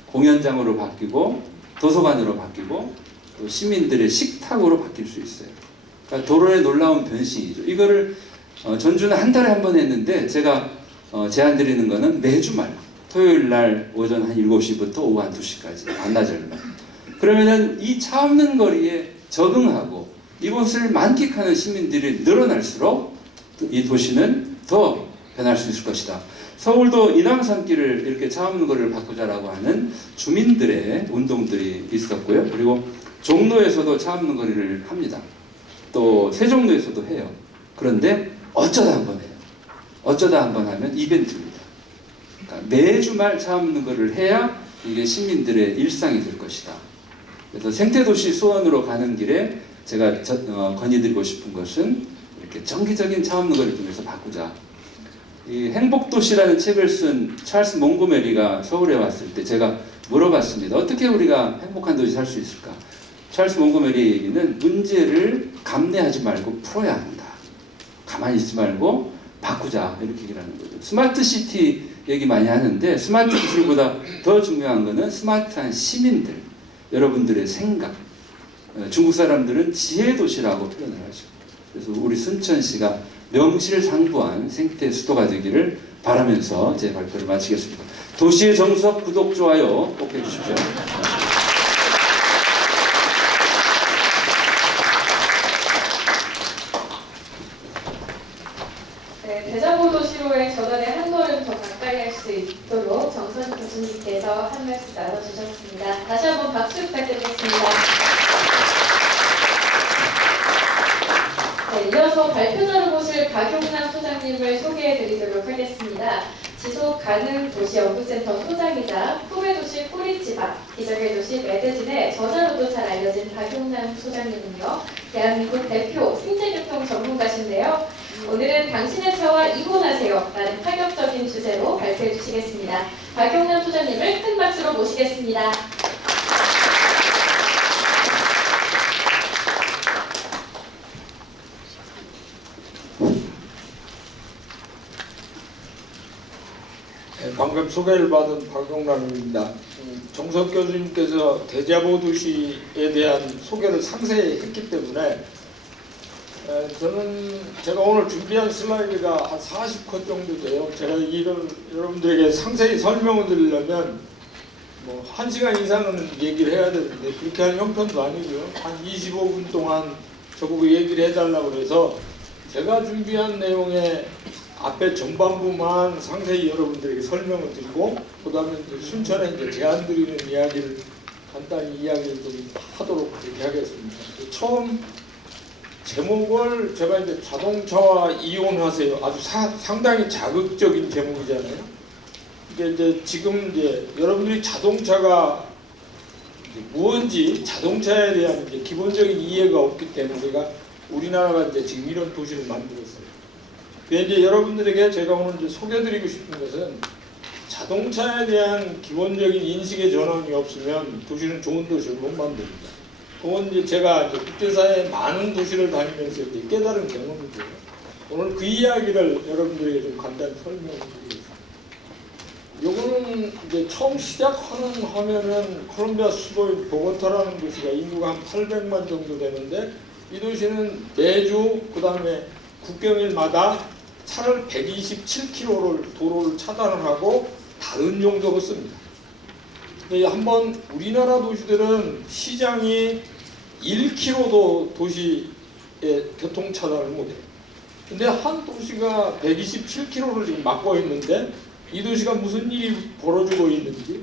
공연장으로 바뀌고 도서관으로 바뀌고 또 시민들의 식탁으로 바뀔 수 있어요. 그러니까 도로의 놀라운 변신이죠. 이거를 전주는 한 달에 한 번 했는데 제가 제안드리는 거는 매주말 토요일 날 오전 한 7시부터 오후 한 2시까지 반나절만. 그러면은 이 차 없는 거리에 적응하고 이곳을 만끽하는 시민들이 늘어날수록 이 도시는 더 변할 수 있을 것이다. 서울도 인왕산길을 이렇게 차 없는 거리를 바꾸자라고 하는 주민들의 운동들이 있었고요. 그리고 종로에서도 차 없는 거리를 합니다. 또 세종로에서도 해요. 그런데 어쩌다 한번 해요. 어쩌다 한번 하면 이벤트입니다. 그러니까 매주말 차 없는 거리를 해야 이게 시민들의 일상이 될 것이다. 그래서 생태도시 수원으로 가는 길에 제가 건의드리고 싶은 것은 이렇게 정기적인 차 없는 거리를 통해서 바꾸자. 이 행복도시라는 책을 쓴 찰스 몽고메리가 서울에 왔을 때 제가 물어봤습니다. 어떻게 우리가 행복한 도시 살 수 있을까? 찰스 몽고메리의 얘기는 문제를 감내하지 말고 풀어야 한다. 가만히 있지 말고 바꾸자. 이렇게 얘기를 하는 거죠. 스마트 시티 얘기 많이 하는데 스마트 기술보다 더 중요한 거는 스마트한 시민들, 여러분들의 생각. 중국 사람들은 지혜도시라고 표현을 하죠. 그래서 우리 순천시가 명실상부한 생태 수도가 되기를 바라면서 제 발표를 마치겠습니다. 도시의 정석 구독, 좋아요 꼭 해주십시오. 네, 대자보 도시로의 전환에 한 걸음 더 가까이 할 수 있도록 정선 교수님께서 한 말씀 나눠주셨습니다. 다시 한번 박수 부탁드리겠습니다. 네, 이어서 발표자로 모실 박용남 소장님을 소개해드리도록 하겠습니다. 지속가능도시연구센터 소장이자 꿈의도시 꼬리지박, 기적의 도시 매드진의 저자로도 잘 알려진 박용남 소장님은요, 대한민국 대표 생태교통 전문가신데요. 오늘은 당신의 차와 이혼하세요 라는 파격적인 주제로 발표해 주시겠습니다. 박용남 소장님을 큰 박수로 모시겠습니다. 방금 소개를 받은 박용남입니다. 정석 교수님께서 대자보 도시에 대한 소개를 상세히 했기 때문에 저는 제가 오늘 준비한 슬라이드가 한 40컷 정도 돼요. 제가 이걸 여러분들에게 상세히 설명을 드리려면 뭐 1시간 이상은 얘기를 해야 되는데 그렇게 할 형편도 아니고요. 한 25분 동안 저보고 얘기를 해달라고 그래서 제가 준비한 내용의 앞에 전반부만 상세히 여러분들에게 설명을 드리고 그 다음에 순천에 이제 제안 드리는 이야기를 간단히 이야기를 좀 하도록 그렇게 하겠습니다. 처음 제목을 제가 이제 자동차와 이혼하세요. 아주 상당히 자극적인 제목이잖아요. 이게 이제 지금 이제 여러분들이 자동차가 무언지 자동차에 대한 이제 기본적인 이해가 없기 때문에 우리나라가 이제 지금 이런 도시를 만들었어요. 근데 이제 여러분들에게 제가 오늘 이제 소개드리고 싶은 것은 자동차에 대한 기본적인 인식의 전환이 없으면 도시는 좋은 도시를 못 만듭니다. 그건 이제 제가 이제 국제사회 많은 도시를 다니면서 이제 깨달은 경험이고요. 오늘 그 이야기를 여러분들에게 좀 간단히 설명을 드리겠습니다. 요거는 이제 처음 시작하는 화면은 콜롬비아 수도인 보고타라는 도시가 인구가 한 800만 정도 되는데 이 도시는 매주 그 다음에 국경일마다 차를 127km를 도로를 차단을 하고 다른 용도로 씁니다. 근데 한번 우리나라 도시들은 시장이 1km도 도시에 교통 차단을 못해요. 근데 한 도시가 127km를 지금 막고 있는데 이 도시가 무슨 일이 벌어지고 있는지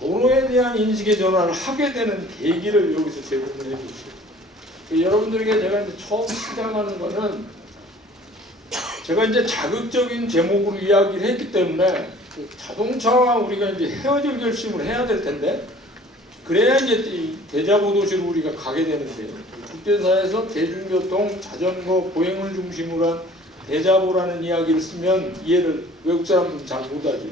도로에 대한 인식의 전환을 하게 되는 계기를 여기서 제공을 해주세요. 여러분들에게 제가 이제 처음 시작하는 거는 제가 이제 자극적인 제목으로 이야기를 했기 때문에 자동차와 우리가 이제 헤어질 결심을 해야 될 텐데 그래야 이제 이 대자보 도시로 우리가 가게 되는데요. 국제사에서 대중교통, 자전거, 보행을 중심으로 한 대자보라는 이야기를 쓰면 이해를 외국 사람들은 잘 못하죠.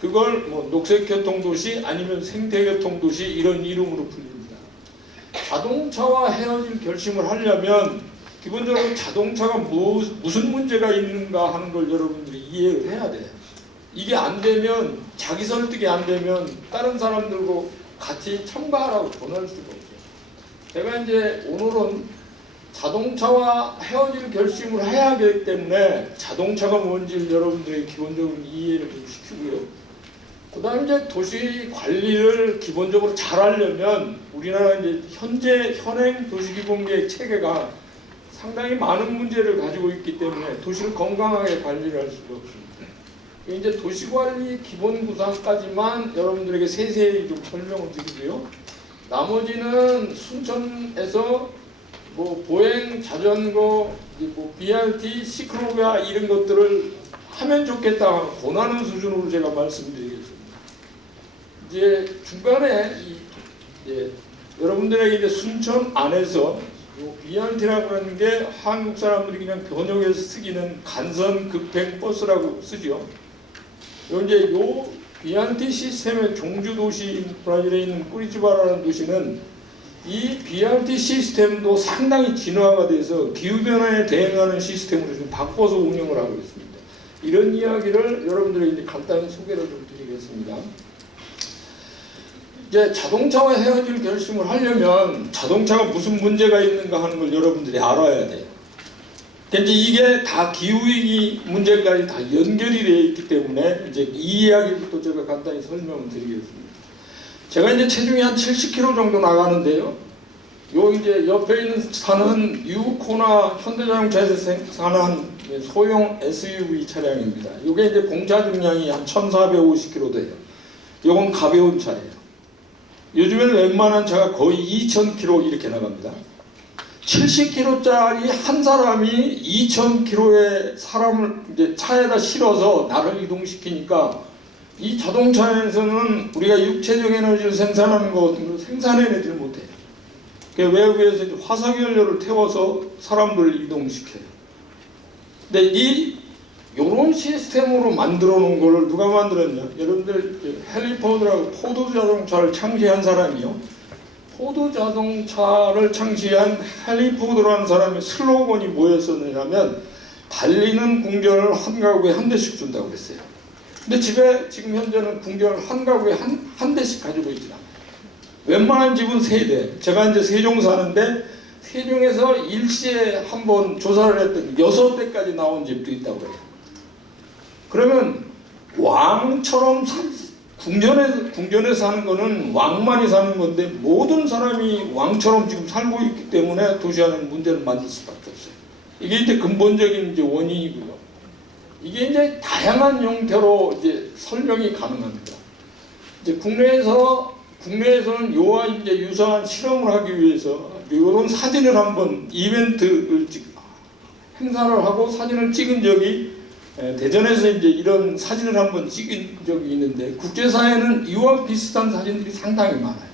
그걸 뭐 녹색교통도시 아니면 생태교통도시 이런 이름으로 불립니다. 자동차와 헤어질 결심을 하려면 기본적으로 자동차가 무슨 문제가 있는가 하는 걸 여러분들이 이해를 해야 돼요. 이게 안 되면 자기 설득이 안 되면 다른 사람들과 같이 참가하라고 권할 수가 없어요. 제가 이제 오늘은 자동차와 헤어질 결심을 해야 하기 때문에 자동차가 뭔지 여러분들이 기본적으로 이해를 좀 시키고요. 그 다음에 이제 도시 관리를 기본적으로 잘 하려면 우리나라 이제 현행 도시기본계획 체계가 상당히 많은 문제를 가지고 있기 때문에 도시를 건강하게 관리를 할 수가 없습니다. 이제 도시관리 기본 구상까지만 여러분들에게 세세히 좀 설명을 드리고요. 나머지는 순천에서 뭐 보행, 자전거, 뭐 BRT, 시크로바 이런 것들을 하면 좋겠다 권하는 수준으로 제가 말씀드리겠습니다. 이제 중간에 여러분들에게 이제 순천 안에서 BRT라고 하는 게 한국 사람들이 그냥 번역해서 쓰기는 간선 급행 버스라고 쓰죠. 이제 요 BRT 시스템의 종주 도시인 브라질에 있는 꾸리티바라는 도시는 이 BRT 시스템도 상당히 진화가 돼서 기후변화에 대응하는 시스템으로 좀 바꿔서 운영을 하고 있습니다. 이런 이야기를 여러분들에게 이제 간단히 소개를 좀 드리겠습니다. 이제 자동차와 헤어질 결심을 하려면 자동차가 무슨 문제가 있는가 하는 걸 여러분들이 알아야 돼요. 이제 이게 다 기후위기 문제까지 다 연결이 되어 있기 때문에 이제 이 이야기부터 제가 간단히 설명을 드리겠습니다. 제가 이제 체중이 한 70kg 정도 나가는데요. 요 이제 옆에 있는 차는 유코나 현대자동차에서 생산한 소형 SUV 차량입니다. 이게 이제 공차 중량이 한 1,450kg 돼요. 요건 가벼운 차예요. 요즘에는 웬만한 차가 거의 2,000km 이렇게 나갑니다. 70kg짜리 한 사람이 2,000km의 사람을 이제 차에다 실어서 나를 이동시키니까 이 자동차에서는 우리가 육체적 에너지를 생산하는 것 같은 걸 생산해내지 못해요. 외부에서 화석연료를 태워서 사람들을 이동시켜요. 근데 요런 시스템으로 만들어 놓은 걸 누가 만들었냐? 여러분들 헨리 포드라고 포드 자동차를 창시한 사람이요. 포드 자동차를 창시한 헨리 포드라는 사람의 슬로건이 뭐였었냐면 달리는 궁전을 한 가구에 한 대씩 준다고 그랬어요. 근데 집에 지금 현재는 궁전을 한 가구에 한 대씩 가지고 있지 않아요. 웬만한 집은 3대. 제가 이제 세종 사는데 세종에서 일시에 한번 조사를 했더니 6대까지 나온 집도 있다고 해요. 그러면 왕처럼 궁전에 사는 거는 왕만이 사는 건데 모든 사람이 왕처럼 지금 살고 있기 때문에 도시 안에 문제를 만들 수밖에 없어요. 이게 이제 근본적인 이제 원인이고요. 이게 이제 다양한 형태로 이제 설명이 가능합니다. 이제 국내에서는 요와 이제 유사한 실험을 하기 위해서 이런 사진을 한번 이벤트를 행사를 하고 사진을 찍은 적이 대전에서 이제 이런 사진을 한번 찍은 적이 있는데 국제사회는 이와 비슷한 사진들이 상당히 많아요.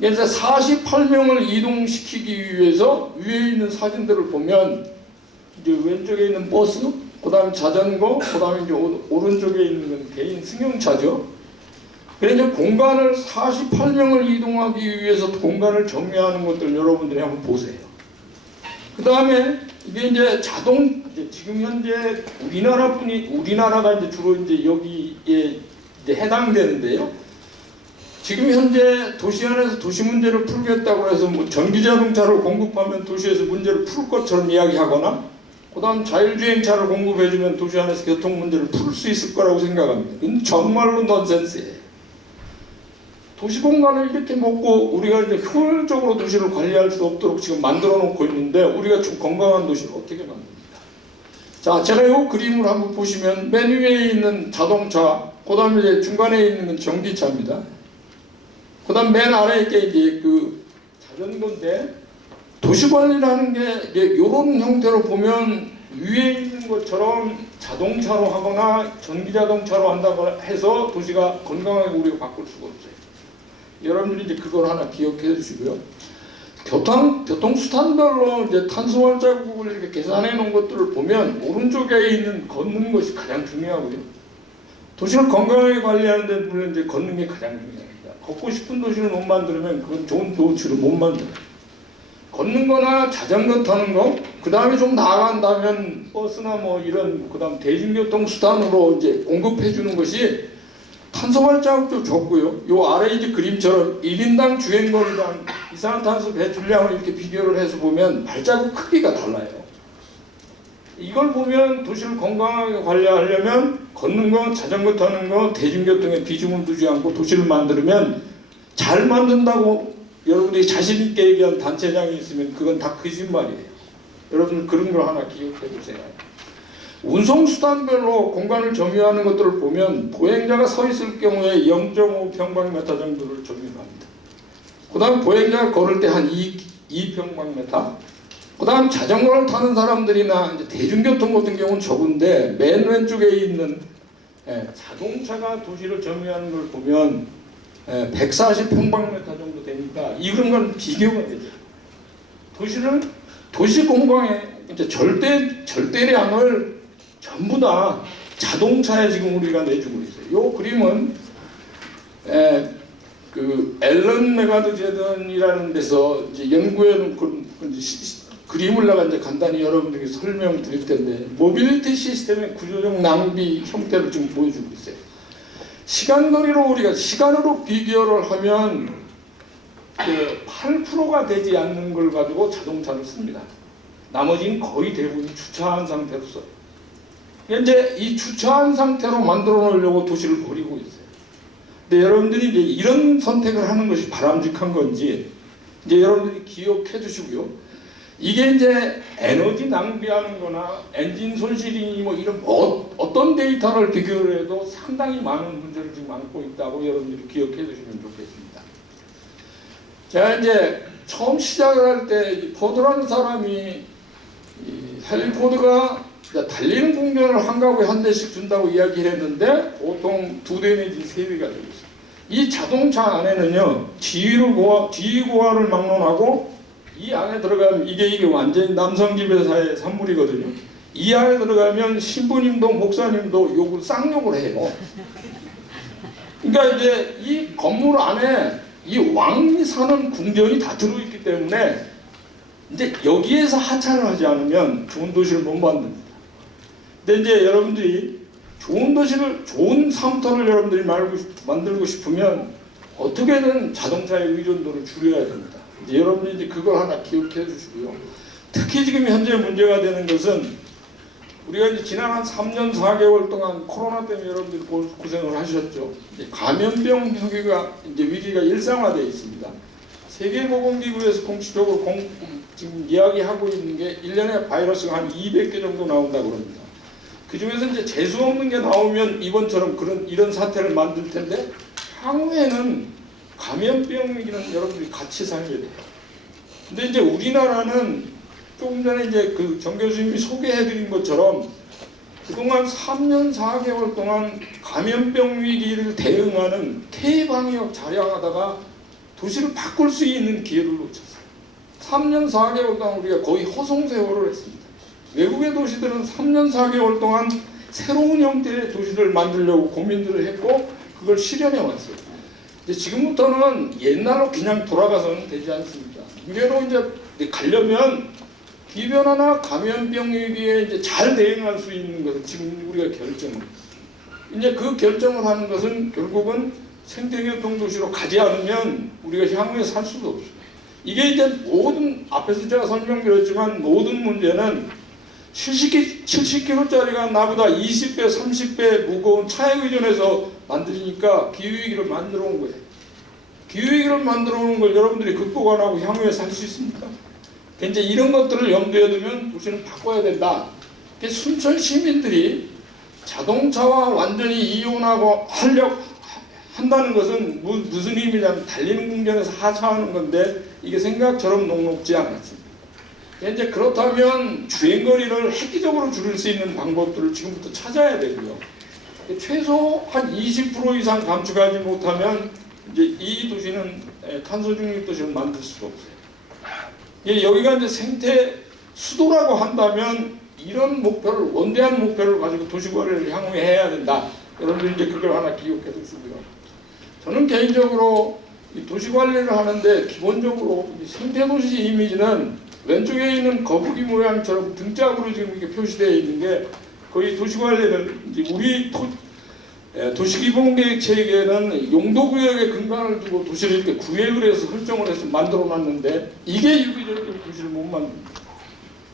이제 48명을 이동시키기 위해서 위에 있는 사진들을 보면 이제 왼쪽에 있는 버스, 그 다음에 자전거, 그 다음에 이제 오른쪽에 있는 건 개인 승용차죠. 그래서 이제 공간을 48명을 이동하기 위해서 공간을 정리하는 것들 여러분들이 한번 보세요. 그 다음에 이게 이제 지금 현재 우리나라가 이제 주로 이제 여기에 이제 해당되는데요. 지금 현재 도시 안에서 도시 문제를 풀겠다고 해서 뭐 전기 자동차를 공급하면 도시에서 문제를 풀 것처럼 이야기하거나, 그다음 자율주행차를 공급해주면 도시 안에서 교통 문제를 풀 수 있을 거라고 생각합니다. 이건 정말로 넌센스예요. 도시 공간을 이렇게 먹고 우리가 이제 효율적으로 도시를 관리할 수 없도록 지금 만들어 놓고 있는데 우리가 좀 건강한 도시를 어떻게 만듭니까? 자, 제가 이 그림을 한번 보시면 맨 위에 있는 자동차, 그 다음에 이제 중간에 있는 건 전기차입니다. 그 다음 맨 아래에 이제 그 자전거인데, 도시관리라는 게 이런 형태로 보면 위에 있는 것처럼 자동차로 하거나 전기자동차로 한다고 해서 도시가 건강하게 우리가 바꿀 수가 없어요. 여러분들이 이제 그걸 하나 기억해 주시고요. 교통수단별로 이제 탄소 발자국을 이렇게 계산해 놓은 것들을 보면 오른쪽에 있는 걷는 것이 가장 중요하고요. 도시를 건강하게 관리하는 데 물론 이제 걷는 게 가장 중요합니다. 걷고 싶은 도시를 못 만들면 그건 좋은 도시를 못 만들어요. 걷는 거나 자전거 타는 거, 그 다음에 좀 나아간다면 버스나 뭐 이런, 그 다음 대중교통 수단으로 이제 공급해 주는 것이 탄소 발자국도 적고요. 요 아래 이제 그림처럼 1인당 주행거리당 이산화탄소 배출량을 이렇게 비교를 해서 보면 발자국 크기가 달라요. 이걸 보면 도시를 건강하게 관리하려면 걷는 거, 자전거 타는 거, 대중교통에 비중을 두지 않고 도시를 만들면 잘 만든다고 여러분들이 자신 있게 얘기한 단체장이 있으면 그건 다 거짓말이에요. 여러분 그런 걸 하나 기억해 주세요. 운송수단별로 공간을 점유하는 것들을 보면 보행자가 서 있을 경우에 0.5평방미터 정도를 점유합니다. 그 다음 보행자가 걸을 때 한 2평방미터, 그 다음 자전거를 타는 사람들이나 이제 대중교통 같은 경우는 적은데 맨 왼쪽에 있는 자동차가 도시를 점유하는 걸 보면 140평방미터 정도 되니까 이런 건 비교가 되죠. 도시 공간의 이제 절대량을 전부 다 자동차에 지금 우리가 내주고 있어요. 이 그림은 그 앨런 메가드 제던이라는 데서 이제 연구해놓은 그림을 내가 이제 간단히 여러분들에게 설명드릴 텐데, 모빌리티 시스템의 구조적 낭비 형태를 지금 보여주고 있어요. 시간거리로 우리가 시간으로 비교를 하면 그 8%가 되지 않는 걸 가지고 자동차를 씁니다. 나머지는 거의 대부분 주차한 상태로 써요. 이제 이 주차한 상태로 만들어 놓으려고 도시를 버리고 있어요. 근데 여러분들이 이제 이런 선택을 하는 것이 바람직한 건지 이제 여러분들이 기억해 주시고요. 이게 이제 에너지 낭비하는 거나 엔진 손실이니 뭐 이런 어떤 데이터를 비교를 해도 상당히 많은 문제를 지금 안고 있다고 여러분들이 기억해 주시면 좋겠습니다. 제가 이제 처음 시작을 할 때 포드라는 사람이 헨리 포드가 달리는 공전을 한 가구에 한 대씩 준다고 이야기를 했는데 보통 2대 내지 3대가 되고 있어요. 이 자동차 안에는요, 지휘 고하를 막론하고 이 안에 들어가면 이게 완전히 남성 지배사의 산물이거든요. 이 안에 들어가면 신부님도 목사님도 욕을 쌍욕을 해요. 그러니까 이제 이 건물 안에 이 왕이 사는 궁전이 다 들어있기 때문에 이제 여기에서 하차를 하지 않으면 좋은 도시를 못 만듭니다. 근데 이제 여러분들이 좋은 도시를, 좋은 상터를 여러분들이 만들고 싶으면 어떻게든 자동차의 의존도를 줄여야 됩니다. 이제 여러분들이 이제 그걸 하나 기억해 주시고요. 특히 지금 현재 문제가 되는 것은 우리가 이제 지난 한 3년 4개월 동안 코로나 때문에 여러분들이 고생을 하셨죠. 이제 감염병 위기가 일상화되어 있습니다. 세계보건기구에서 공식적으로 지금 이야기하고 있는 게 1년에 바이러스가 한 200개 정도 나온다고 합니다. 그 중에서 이제 재수 없는 게 나오면 이번처럼 이런 사태를 만들 텐데, 향후에는 감염병 위기는 여러분들이 같이 살려야 돼요. 근데 이제 우리나라는 조금 전에 이제 그 정 교수님이 소개해드린 것처럼 그동안 3년 4개월 동안 감염병 위기를 대응하는 K방역 자량하다가 도시를 바꿀 수 있는 기회를 놓쳤어요. 3년 4개월 동안 우리가 거의 허송세월을 했습니다. 외국의 도시들은 3년 4개월 동안 새로운 형태의 도시를 만들려고 고민들을 했고 그걸 실현해 왔어요. 이제 지금부터는 옛날로 그냥 돌아가서는 되지 않습니다. 미래로 이제 가려면 기변화나 감염병 위기에 이제 잘 대응할 수 있는 것을 지금 우리가 결정을. 이제 그 결정을 하는 것은 결국은 생태교통 도시로 가지 않으면 우리가 향후에 살 수도 없어요. 이게 이제 모든 앞에서 제가 설명드렸지만 모든 문제는 70kg짜리가 나보다 20배, 30배 무거운 차에 의존해서 만들니까 기후위기를 만들어 온 거예요. 기후위기를 만들어 오는 걸 여러분들이 극복 안 하고 향후에 살 수 있습니까? 이제 이런 것들을 염두에 두면 도시는 바꿔야 된다. 순천 시민들이 자동차와 완전히 이혼하고 한다는 것은 무슨 의미냐면 달리는 공간에서 하차하는 건데 이게 생각처럼 녹록지 않았습니다. 이제 그렇다면 주행거리를 획기적으로 줄일 수 있는 방법들을 지금부터 찾아야 되고요. 최소 한 20% 이상 감축하지 못하면 이제 이 도시는 탄소 중립 도시를 만들 수가 없어요. 여기가 이제 생태 수도라고 한다면 이런 목표를 원대한 목표를 가지고 도시관리를 향후에 해야 된다. 여러분들 이제 그걸 하나 기억해 두시고요. 저는 개인적으로 이 도시관리를 하는데 기본적으로 이 생태도시 이미지는 왼쪽에 있는 거북이 모양처럼 등짝으로 지금 이렇게 표시되어 있는 게 거의 도시관리를 이제 우리 도시기본계획 체계에는 용도구역에 근간을 두고 도시를 이렇게 구획을 해서 설정을 해서 만들어 놨는데 이게 유기적인 도시를 못 만듭니다.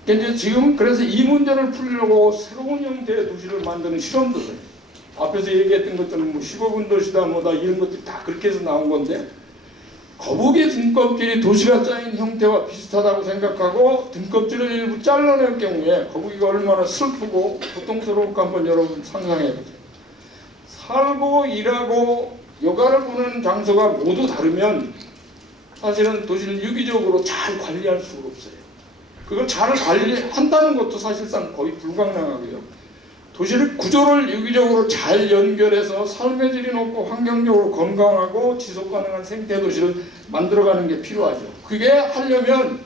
이제 지금 그래서 이 문제를 풀려고 새로운 형태의 도시를 만드는 실험들을 앞에서 얘기했던 것처럼 뭐 15분 도시다 뭐다 이런 것들이 다 그렇게 해서 나온 건데 거북이 등껍질이 도시가 짜인 형태와 비슷하다고 생각하고 등껍질을 일부 잘라낼 경우에 거북이가 얼마나 슬프고 고통스러울까 한번 여러분 상상해 보세요. 살고 일하고 여가를 보내는 장소가 모두 다르면 사실은 도시를 유기적으로 잘 관리할 수가 없어요. 그걸 잘 관리한다는 것도 사실상 거의 불가능하고요. 도시를 구조를 유기적으로 잘 연결해서 삶의 질이 높고 환경적으로 건강하고 지속가능한 생태도시를 만들어가는 게 필요하죠. 그게 하려면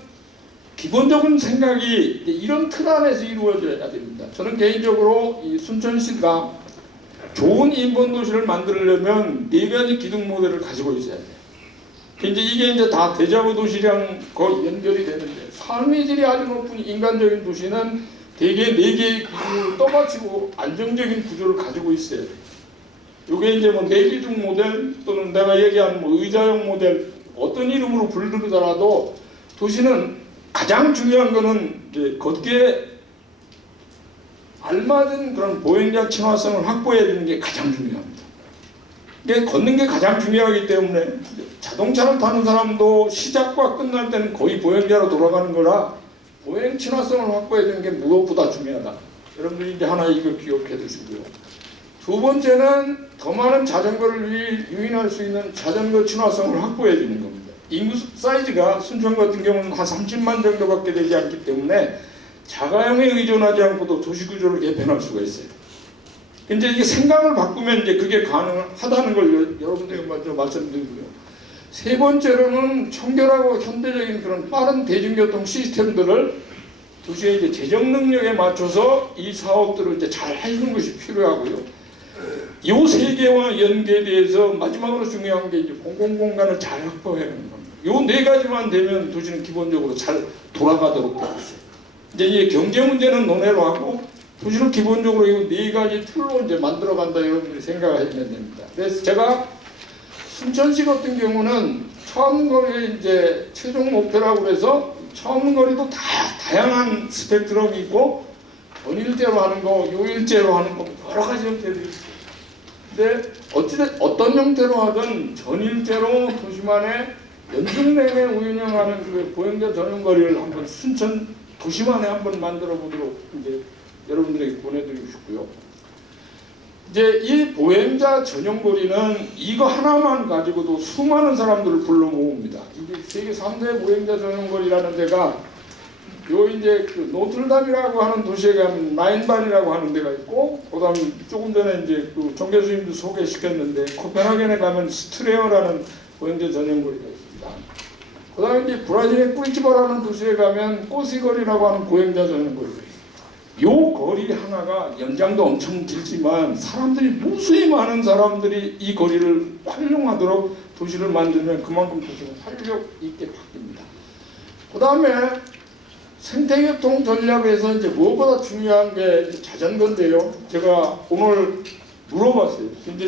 기본적인 생각이 이런 틀 안에서 이루어져야 됩니다. 저는 개인적으로 이 순천시가 좋은 인본도시를 만들려면 4가지 기둥 모델을 가지고 있어야 돼요. 이게 이제 다 데자부 도시랑 거의 연결이 되는데 삶의 질이 아주 높은 인간적인 도시는 대개 4개의 기둥을 떠받치고 안정적인 구조를 가지고 있어야 돼요. 이게 이제 뭐 4기둥 모델 또는 내가 얘기하는 뭐 의자형 모델 어떤 이름으로 부르더라도 도시는 가장 중요한 거는 이제 걷기에 알맞은 그런 보행자 친화성을 확보해야 되는 게 가장 중요합니다. 이게 걷는 게 가장 중요하기 때문에 자동차를 타는 사람도 시작과 끝날 때는 거의 보행자로 돌아가는 거라 보행 친화성을 확보해야 되는 게 무엇보다 중요하다. 여러분들이 이제 하나 이걸 기억해 두시고요. 두 번째는 더 많은 자전거를 유인할 수 있는 자전거 친화성을 확보해 주는 겁니다. 인구 사이즈가 순천 같은 경우는 한 30만 정도밖에 되지 않기 때문에 자가용에 의존하지 않고도 도시구조를 개편할 수가 있어요. 근데 이게 생각을 바꾸면 이제 그게 가능하다는 걸 여러분들에게 먼저 말씀드리고요. 세 번째로는 청결하고 현대적인 그런 빠른 대중교통 시스템들을 도시의 이제 재정 능력에 맞춰서 이 사업들을 이제 잘 해주는 것이 필요하고요. 이 세 개와 연계돼서 마지막으로 중요한 게 이제 공공공간을 잘 확보해야 하는 겁니다. 이 4가지만 되면 도시는 기본적으로 잘 돌아가도록 되어 있어요. 이제 이 경제 문제는 논외로 하고 도시를 기본적으로 이 4가지 틀로 이제 만들어간다 여러분들이 생각하시면 됩니다. 그래서 제가 순천시 같은 경우는 처음거리 이제 최종 목표라고 해서 처음거리도 다양한 스펙트럼이 있고 전일제로 하는 거, 요일제로 하는 거 여러 가지 형태들이 있어요. 근데 어떤 형태로 하든 전일제로 도시만의 연중 내내 운영하는 그 보행자 전용거리를 한번 순천 도시만에 한번 만들어 보도록 이제 여러분들에게 보내드리고 싶고요. 이제 이 보행자 전용거리는 이거 하나만 가지고도 수많은 사람들을 불러 모읍니다. 이게 세계 3대 보행자 전용거리라는 데가 요 이제 그 노틀담이라고 하는 도시에 가면 라인반이라고 하는 데가 있고, 그다음 조금 전에 이제 그 정 교수님도 소개시켰는데 코펜하겐에 가면 스트레어라는 보행자 전용거리가 있습니다. 있습니다. 그 다음에 이제 브라질의 꾸리티바라는 도시에 가면 꼬시거리라고 하는 보행자전거 거리가 있어요. 요 거리 하나가 연장도 엄청 길지만 사람들이 무수히 많은 사람들이 이 거리를 활용하도록 도시를 만들면 그만큼 도시가 활력 있게 바뀝니다. 그 다음에 생태교통 전략에서 이제 무엇보다 중요한 게 자전거인데요. 제가 오늘 물어봤어요. 이제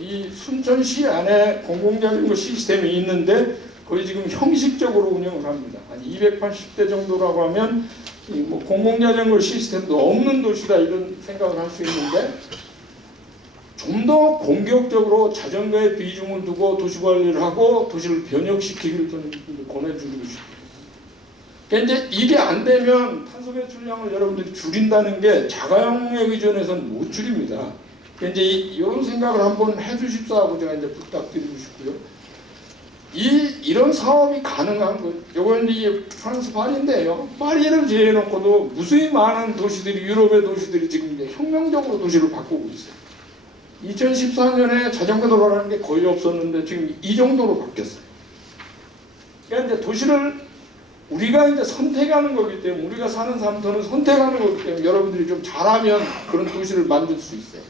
이 순천시 안에 공공자전거 시스템이 있는데 거의 지금 형식적으로 운영을 합니다. 한 280대 정도라고 하면 뭐 공공자전거 시스템도 없는 도시다 이런 생각을 할 수 있는데 좀 더 공격적으로 자전거에 비중을 두고 도시 관리를 하고 도시를 변혁시키기를 저는 권해주고 싶어요. 그러니까 이제 이게 안 되면 탄소 배출량을 여러분들이 줄인다는 게 자가용에 의존해서는 못 줄입니다. 그러니까 이제 이런 생각을 한번 해주십사 하고 제가 이제 부탁드리고 싶고요. 이런 사업이 가능한 것, 요건 이제 프랑스 파리인데요. 파리를 제해놓고도 무수히 많은 도시들이, 유럽의 도시들이 지금 이제 혁명적으로 도시를 바꾸고 있어요. 2014년에 자전거 도로라는 게 거의 없었는데 지금 이 정도로 바뀌었어요. 그러니까 이제 도시를 우리가 이제 선택하는 거기 때문에, 우리가 사는 삶터는 선택하는 거기 때문에 여러분들이 좀 잘하면 그런 도시를 만들 수 있어요.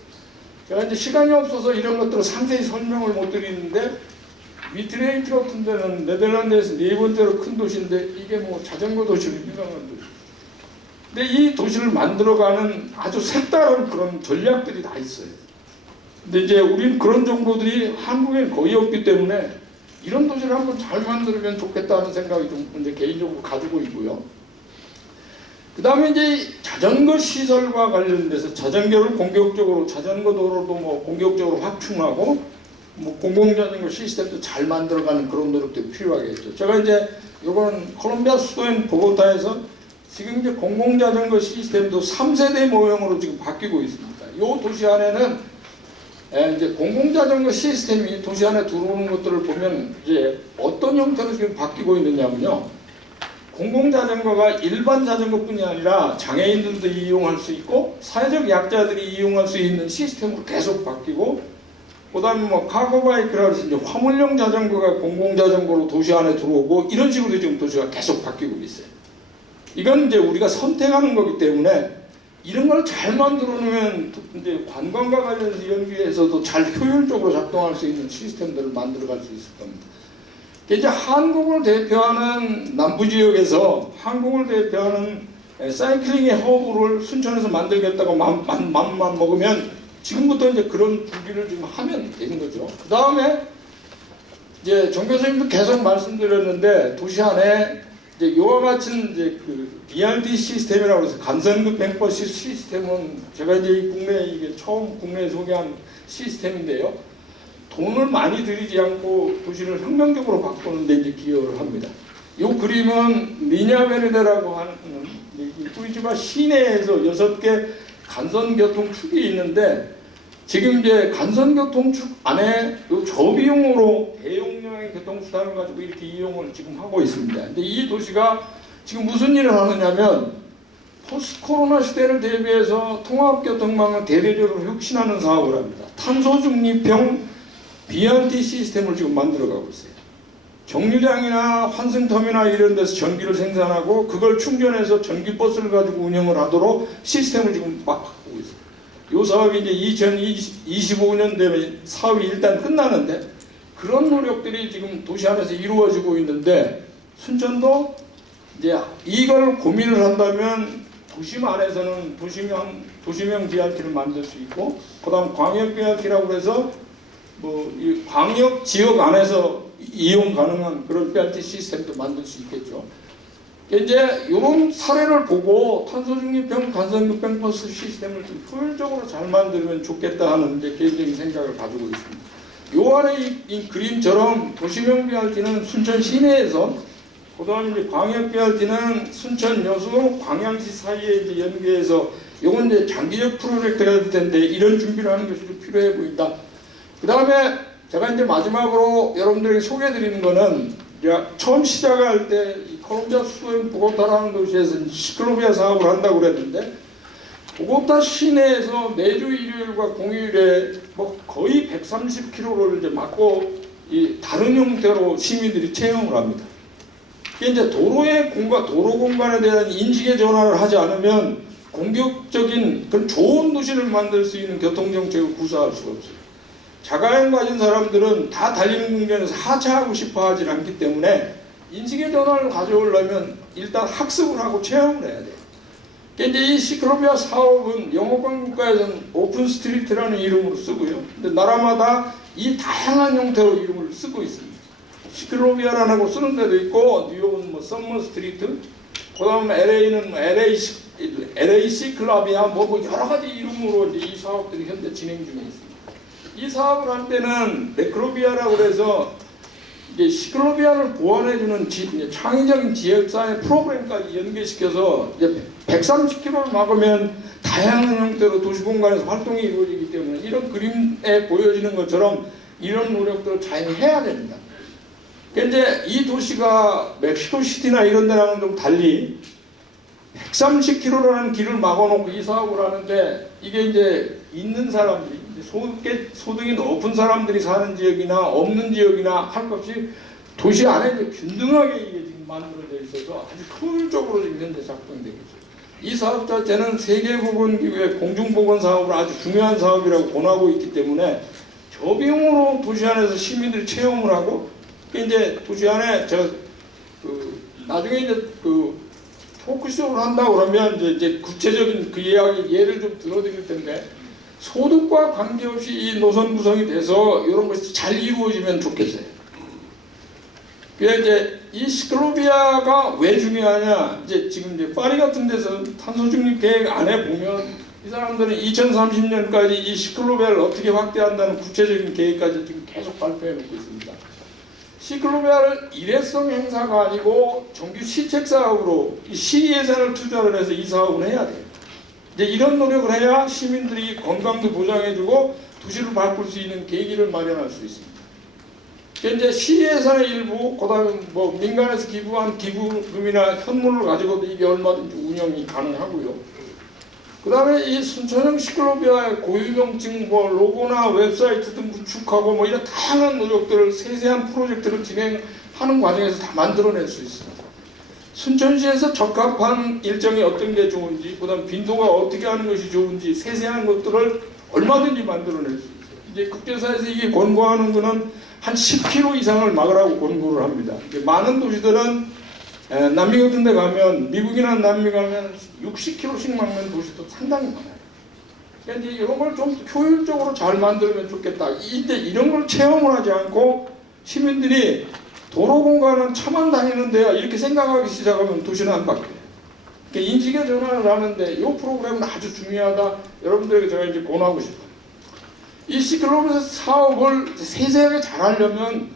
제가 이제 시간이 없어서 이런 것들을 상세히 설명을 못 드리는데 위트레이트 같은 데는 네덜란드에서 4번째로 큰 도시인데 이게 뭐 자전거 도시로 유명한 도시. 근데 이 도시를 만들어가는 아주 색다른 그런 전략들이 다 있어요. 근데 이제 우리는 그런 정보들이 한국엔 거의 없기 때문에 이런 도시를 한번 잘 만들면 좋겠다는 생각이 좀 이제 개인적으로 가지고 있고요. 그 다음에 이제 자전거 시설과 관련돼서 자전거를 공격적으로, 자전거 도로도 뭐 공격적으로 확충하고 뭐 공공자전거 시스템도 잘 만들어가는 그런 노력도 필요하겠죠. 제가 이제 이번 콜롬비아 수도인 보고타에서 지금 이제 공공자전거 시스템도 3세대 모형으로 지금 바뀌고 있습니다. 이 도시 안에는 이제 공공자전거 시스템이 도시 안에 들어오는 것들을 보면 이제 어떤 형태로 지금 바뀌고 있느냐면요. 공공자전거가 일반 자전거뿐이 아니라 장애인들도 이용할 수 있고 사회적 약자들이 이용할 수 있는 시스템으로 계속 바뀌고, 그 다음에 뭐 카고바이크라고 해서 이제 화물용 자전거가 공공자전거로 도시 안에 들어오고 이런 식으로 지금 도시가 계속 바뀌고 있어요. 이건 이제 우리가 선택하는 거기 때문에 이런 걸 잘 만들어 놓으면 이제 관광과 관련해서 연계해서도 잘 효율적으로 작동할 수 있는 시스템들을 만들어갈 수 있을 겁니다. 이제 한국을 대표하는 남부지역에서 한국을 대표하는 사이클링의 허브를 순천에서 만들겠다고 마음만 먹으면 지금부터 이제 그런 준비를 좀 하면 되는 거죠. 그 다음에 이제 정 교수님도 계속 말씀드렸는데 도시 안에 이제 이와 같은 이제 그 BRT 시스템이라고 해서 간선급 뱅버스 시스템은 제가 이제 국내에 이게 처음 국내에 소개한 시스템인데요. 돈을 많이 들이지 않고 도시를 혁명적으로 바꾸는 데 이제 기여를 합니다. 이 그림은 리냐베르데라고 하는 꾸리티바 시내에서 6개 간선교통축이 있는데 지금 이제 간선교통축 안에 요 저비용으로 대용량의 교통수단을 가지고 이렇게 이용을 지금 하고 있습니다. 근데 이 도시가 지금 무슨 일을 하느냐면 포스트 코로나 시대를 대비해서 통합교통망을 대대적으로 혁신하는 사업을 합니다. 탄소 중립형 BRT 시스템을 지금 만들어가고 있어요. 정류장이나 환승터미널 이런 데서 전기를 생산하고 그걸 충전해서 전기버스를 가지고 운영을 하도록 시스템을 지금 막 바꾸고 있어요. 이 사업이 이제 2025년 되면 사업이 일단 끝나는데 그런 노력들이 지금 도시 안에서 이루어지고 있는데 순천도 이제 이걸 고민을 한다면 도심 안에서는 도시명 BRT를 만들 수 있고 그 다음 광역 BRT라고 해서 뭐 이 광역 지역 안에서 이용 가능한 그런 BRT 시스템도 만들 수 있겠죠. 이제 이런 사례를 보고 탄소 중립형 간선급 뱅버스 시스템을 좀 효율적으로 잘 만들면 좋겠다 하는 이제 개인적인 생각을 가지고 있습니다. 요 안에 이 그림처럼 도시명 BRT는 순천 시내에서, 그다음에 이제 광역 BRT는 순천 여수 광양시 사이에 이제 연계해서 요건 이제 장기적 프로젝트가 될 텐데 이런 준비를 하는 것이 좀 필요해 보인다. 그 다음에 제가 이제 마지막으로 여러분들에게 소개해드리는 거는 처음 시작할 때 콜롬비아 수도인 보고타라는 도시에서 시클로비아 사업을 한다고 그랬는데 보고타 시내에서 매주 일요일과 공휴일에 뭐 거의 130km를 이제 막고 이 다른 형태로 시민들이 체험을 합니다. 이게 이제 도로의 공간, 도로 공간에 대한 인식의 전환을 하지 않으면 공격적인 그런 좋은 도시를 만들 수 있는 교통정책을 구사할 수가 없어요. 자가용 가진 사람들은 다 달리는 공간에서 하차하고 싶어 하진 않기 때문에 인식의 전환을 가져오려면 일단 학습을 하고 체험을 해야 돼요. 이제 이 시클로비아 사업은 영어권 국가에서는 오픈 스트리트라는 이름으로 쓰고요. 근데 나라마다 이 다양한 형태로 이름을 쓰고 있습니다. 시클로비아라고 쓰는 데도 있고, 뉴욕은 뭐 썸머 스트리트, 그 다음에 LA는 LA 시클라비아, 뭐 여러 가지 이름으로 이제 이 사업들이 현재 진행 중에 있습니다. 이 사업을 할 때는 레크로비아라고 해서 이제 시클로비아를 보완해주는 창의적인 지역사회 프로그램까지 연계시켜서 이제 130km를 막으면 다양한 형태로 도시공간에서 활동이 이루어지기 때문에 이런 그림에 보여지는 것처럼 이런 노력들을 잘 해야 됩니다. 이제 이 도시가 멕시코 시티나 이런 데랑은 좀 달리 130km라는 길을 막아놓고 이 사업을 하는데, 이게 이제 있는 사람들이 소득이 높은 사람들이 사는 지역이나 없는 지역이나 할 것 없이 도시 안에 이제 균등하게 이게 지금 만들어져 있어서 아주 효율적으로 지금 현재 작동되고 있어요. 이 사업 자체는 세계보건기구의 공중보건 사업을 아주 중요한 사업이라고 권하고 있기 때문에 저비용으로 도시 안에서 시민들이 체험을 하고, 이제 도시 안에 나중에 이제 토크쇼를 한다고 그러면 이제 구체적인 그 예를 좀 들어드릴 텐데, 소득과 관계없이 이 노선 구성이 돼서 이런 것이 잘 이루어지면 좋겠어요. 그래서 이제 이 시클로비아가 왜 중요하냐, 이제 지금 이제 파리 같은 데서 탄소 중립 계획 안에 보면 이 사람들은 2030년까지 이 시클로비아를 어떻게 확대한다는 구체적인 계획까지 지금 계속 발표해 놓고 있습니다. 시클로비아를 일회성 행사가 아니고 정규 시책 사업으로 시 예산을 투자를 해서 이 사업을 해야 돼요. 이제 이런 노력을 해야 시민들이 건강도 보장해주고 도시를 바꿀 수 있는 계기를 마련할 수 있습니다. 이제 시 예산의 일부, 그다음에 뭐 민간에서 기부한 기부금이나 현물을 가지고도 이게 얼마든지 운영이 가능하고요. 그다음에 이 순천형 시클로비아의 고유명칭, 뭐 로고나 웹사이트 등 구축하고 뭐 이런 다양한 노력들을, 세세한 프로젝트를 진행하는 과정에서 다 만들어낼 수 있습니다. 순천시에서 적합한 일정이 어떤 게 좋은지, 그다음 빈도가 어떻게 하는 것이 좋은지 세세한 것들을 얼마든지 만들어낼 수 있어요. 이제 국제사에서 이게 권고하는 거는 한 10km 이상을 막으라고 권고를 합니다. 이제 많은 도시들은 남미 같은 데 가면, 미국이나 남미 가면 60km씩 막는 도시도 상당히 많아요. 그러니까 이제 이런 걸 좀 효율적으로 잘 만들면 좋겠다. 이때 이런 걸 체험을 하지 않고 시민들이 도로 공간은 차만 다니는 데야 이렇게 생각하기 시작하면 도시는 안 바뀌어요. 그러니까 인식의 전환을 하는데 이 프로그램은 아주 중요하다. 여러분들에게 제가 이제 권하고 싶어요. 이 시클로비아 사업을 세세하게 잘 하려면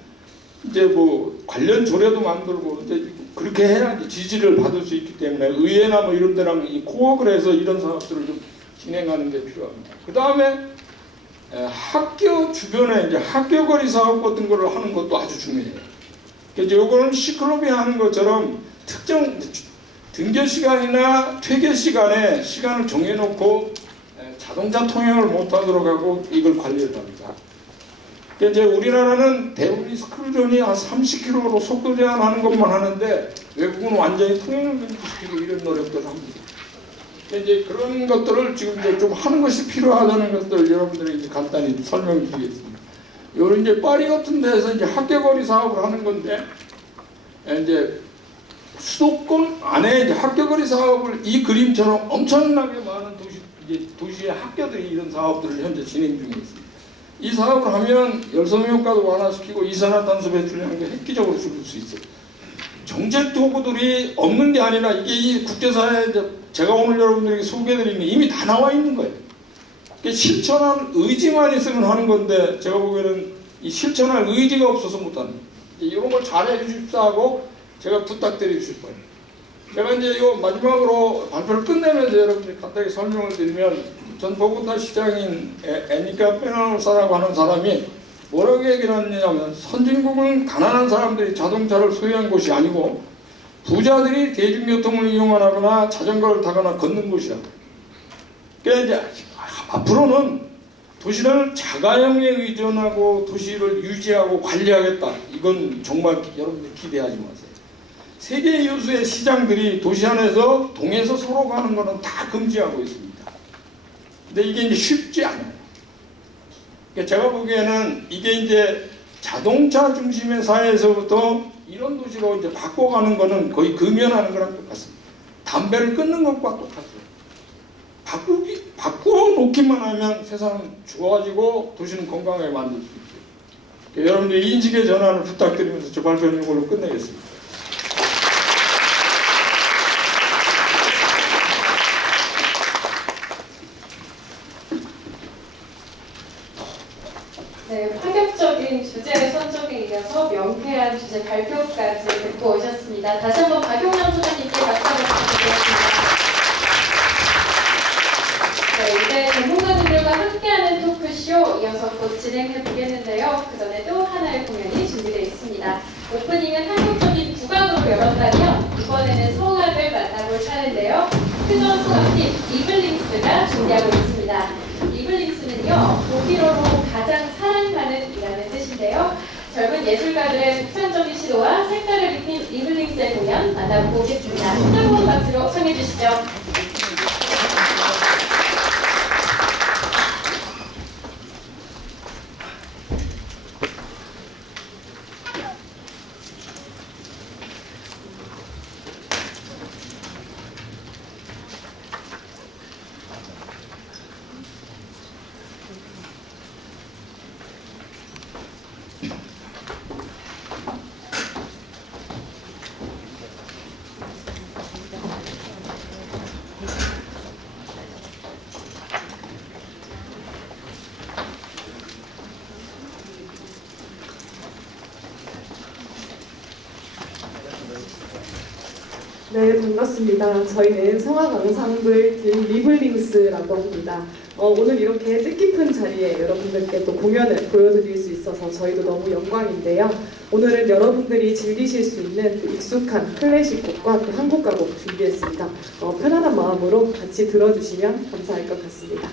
이제 뭐 관련 조례도 만들고 이제 그렇게 해야 지지를 받을 수 있기 때문에 의회나 뭐 이런 데랑 코업을 해서 이런 사업들을 좀 진행하는 게 필요합니다. 그 다음에 학교 주변에 이제 학교 거리 사업 같은 거를 하는 것도 아주 중요해요. 그래서 요거는 시클로비아 하는 것처럼 특정 등교 시간이나 퇴교 시간에 시간을 정해놓고 자동차 통행을 못하도록 하고 이걸 관리를 합니다. 이제 우리나라는 대부분 스쿨존이 한 30km로 속도 제한하는 것만 하는데 외국은 완전히 통행을 금지시키고 이런 노력들을 합니다. 이제 그런 것들을 지금 이제 좀 하는 것이 필요하다는 것들을 여러분들에게 이제 간단히 설명드리겠습니다. 요 이제 파리 같은 데서 이제 학교거리 사업을 하는 건데, 이제 수도권 안에 이제 학교거리 사업을 이 그림처럼 엄청나게 많은 도시의 학교들이 이런 사업들을 현재 진행 중에 있습니다. 이 사업을 하면 열섬 효과도 완화시키고 이산화탄소 배출량도 획기적으로 줄일 수 있어요. 정책 도구들이 없는 게 아니라 이게 이 국제사회에 제가 오늘 여러분들에게 소개해드리는 게 이미 다 나와 있는 거예요. 실천할 의지만 있으면 하는 건데 제가 보기에는 이 실천할 의지가 없어서 못하는 거예요. 이런 걸 잘해 주십사 하고 제가 부탁드리고 싶어요. 제가 이제 요 마지막으로 발표를 끝내면서 여러분들 간단히 설명을 드리면, 전 보고타 시장인 애니카 페나노사라고 하는 사람이 뭐라고 얘기를 하느냐면, 선진국은 가난한 사람들이 자동차를 소유한 곳이 아니고 부자들이 대중교통을 이용하거나 자전거를 타거나 걷는 곳이다. 그러니까 이제 앞으로는 도시를 자가용에 의존하고 도시를 유지하고 관리하겠다. 이건 정말 여러분들 기대하지 마세요. 세계 여수의 시장들이 도시 안에서 동에서 서로 가는 거는 다 금지하고 있습니다. 근데 이게 이제 쉽지 않아요. 그러니까 제가 보기에는 이게 이제 자동차 중심의 사회에서부터 이런 도시로 이제 바꿔가는 거는 거의 금연하는 거랑 똑같습니다. 담배를 끊는 것과 똑같아요. 바꾸어 놓기만 하면 세상 좋아지고 도시는 건강하게 만들 수 있어요. 그러니까 여러분들 인식의 전환을 부탁드리면서 제 발표는 이걸로 끝내겠습니다. 네, 파격적인 주제 선정에 이어서 명쾌한 주제 발표까지 듣고 오셨습니다. 다시 한번 박용남 소장님께 박수 한번 부탁드리겠습니다. 네, 이제 전문가님들과 함께하는 토크쇼 이어서 곧 진행해 보겠는데요. 그 전에 또 하나의 공연이 준비되어 있습니다. 오프닝은 한국적인 국악으로 열었다면 이번에는 성악을 만나볼 차례인데요. 큰원 성악팀 이블링스가 준비하고 있습니다. 이블링스는요, 독일어로 가장 사랑하는 이라는 뜻인데요. 젊은 예술가들의 독창적인 시도와 색깔을 입힌 이블링스의 공연 만나보겠습니다. 뜨거운 박수로 청해 주시죠. 네, 반갑습니다. 저희는 성악 앙상블 팀 리블링스라고 합니다. 오늘 이렇게 뜻깊은 자리에 여러분들께 또 공연을 보여드릴 수 있어서 저희도 너무 영광인데요. 오늘은 여러분들이 즐기실 수 있는 익숙한 클래식 곡과 또 한국 가곡 준비했습니다. 편안한 마음으로 같이 들어주시면 감사할 것 같습니다.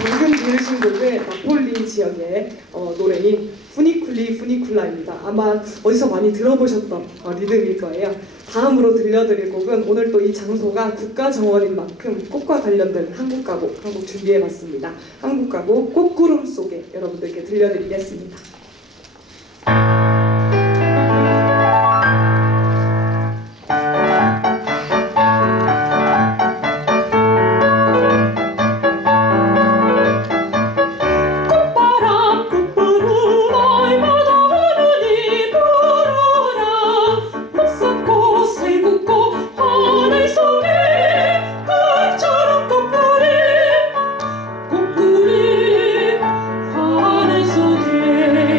방금 들으신 곡은 나폴리 지역의 노래인 푸니쿨리 푸니쿨라입니다. 아마 어디서 많이 들어보셨던 리듬일 거예요. 다음으로 들려드릴 곡은 오늘 또 이 장소가 국가정원인 만큼 꽃과 관련된 한국 가곡 한 곡 준비해봤습니다. 한국 가곡 꽃구름 속에 여러분들께 들려드리겠습니다. 꽃구리 하늘 속에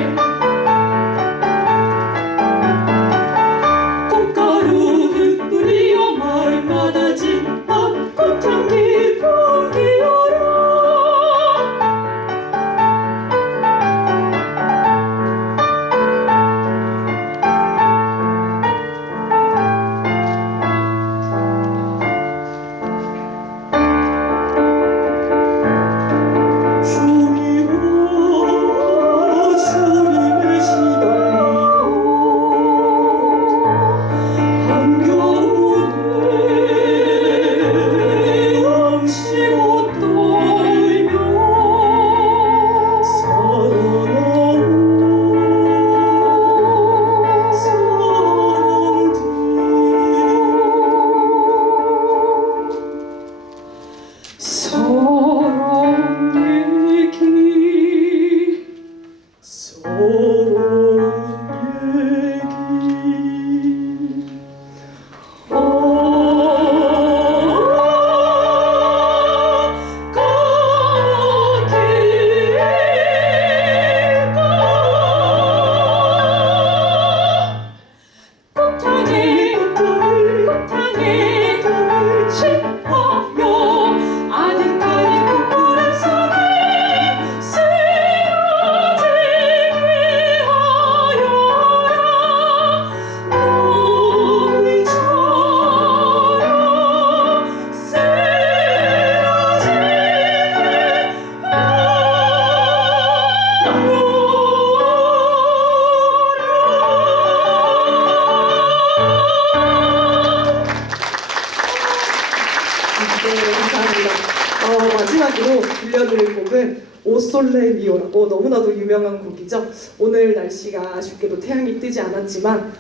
오솔레 미오라고 너무나도 유명한 곡이죠. 오늘 날씨가 아쉽게도 태양이 뜨지 않았지만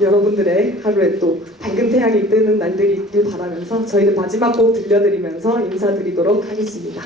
여러분들의 하루에 또 밝은 태양이 뜨는 날들이 있길 바라면서 저희는 마지막 곡 들려드리면서 인사드리도록 하겠습니다.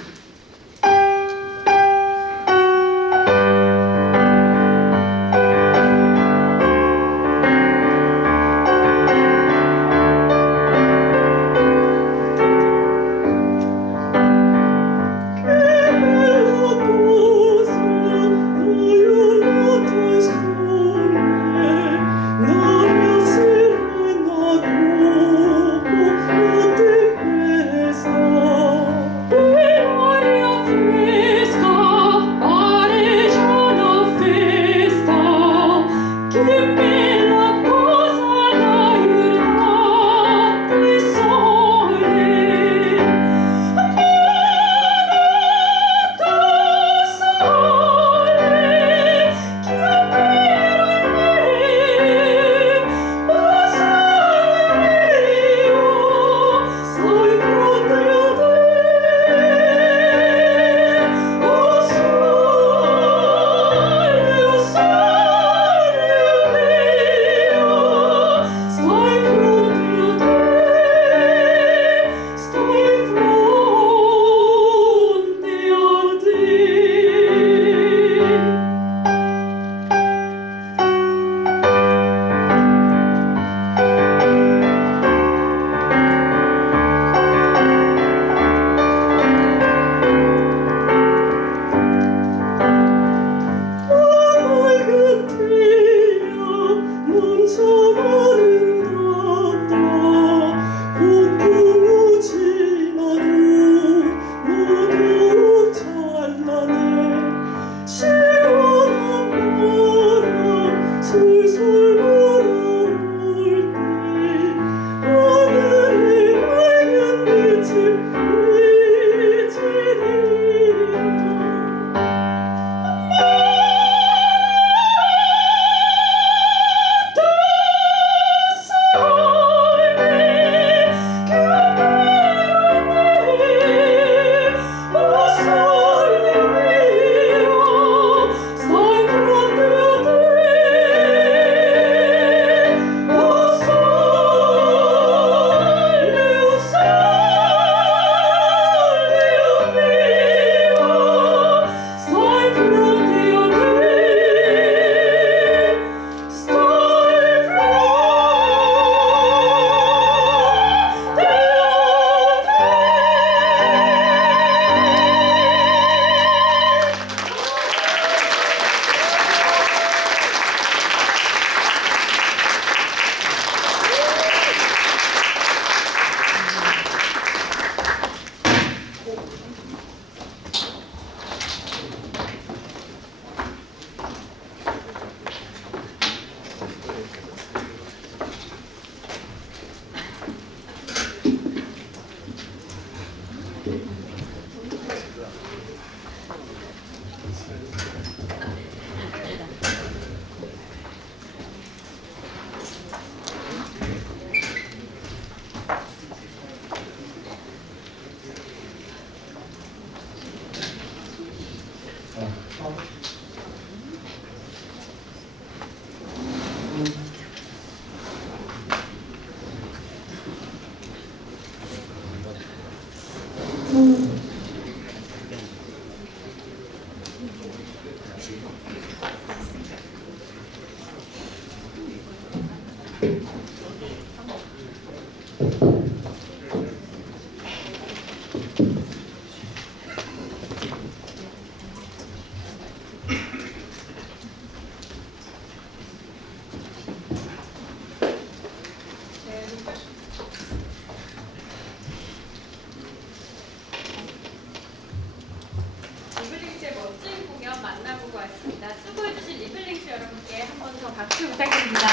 박수 부탁드립니다.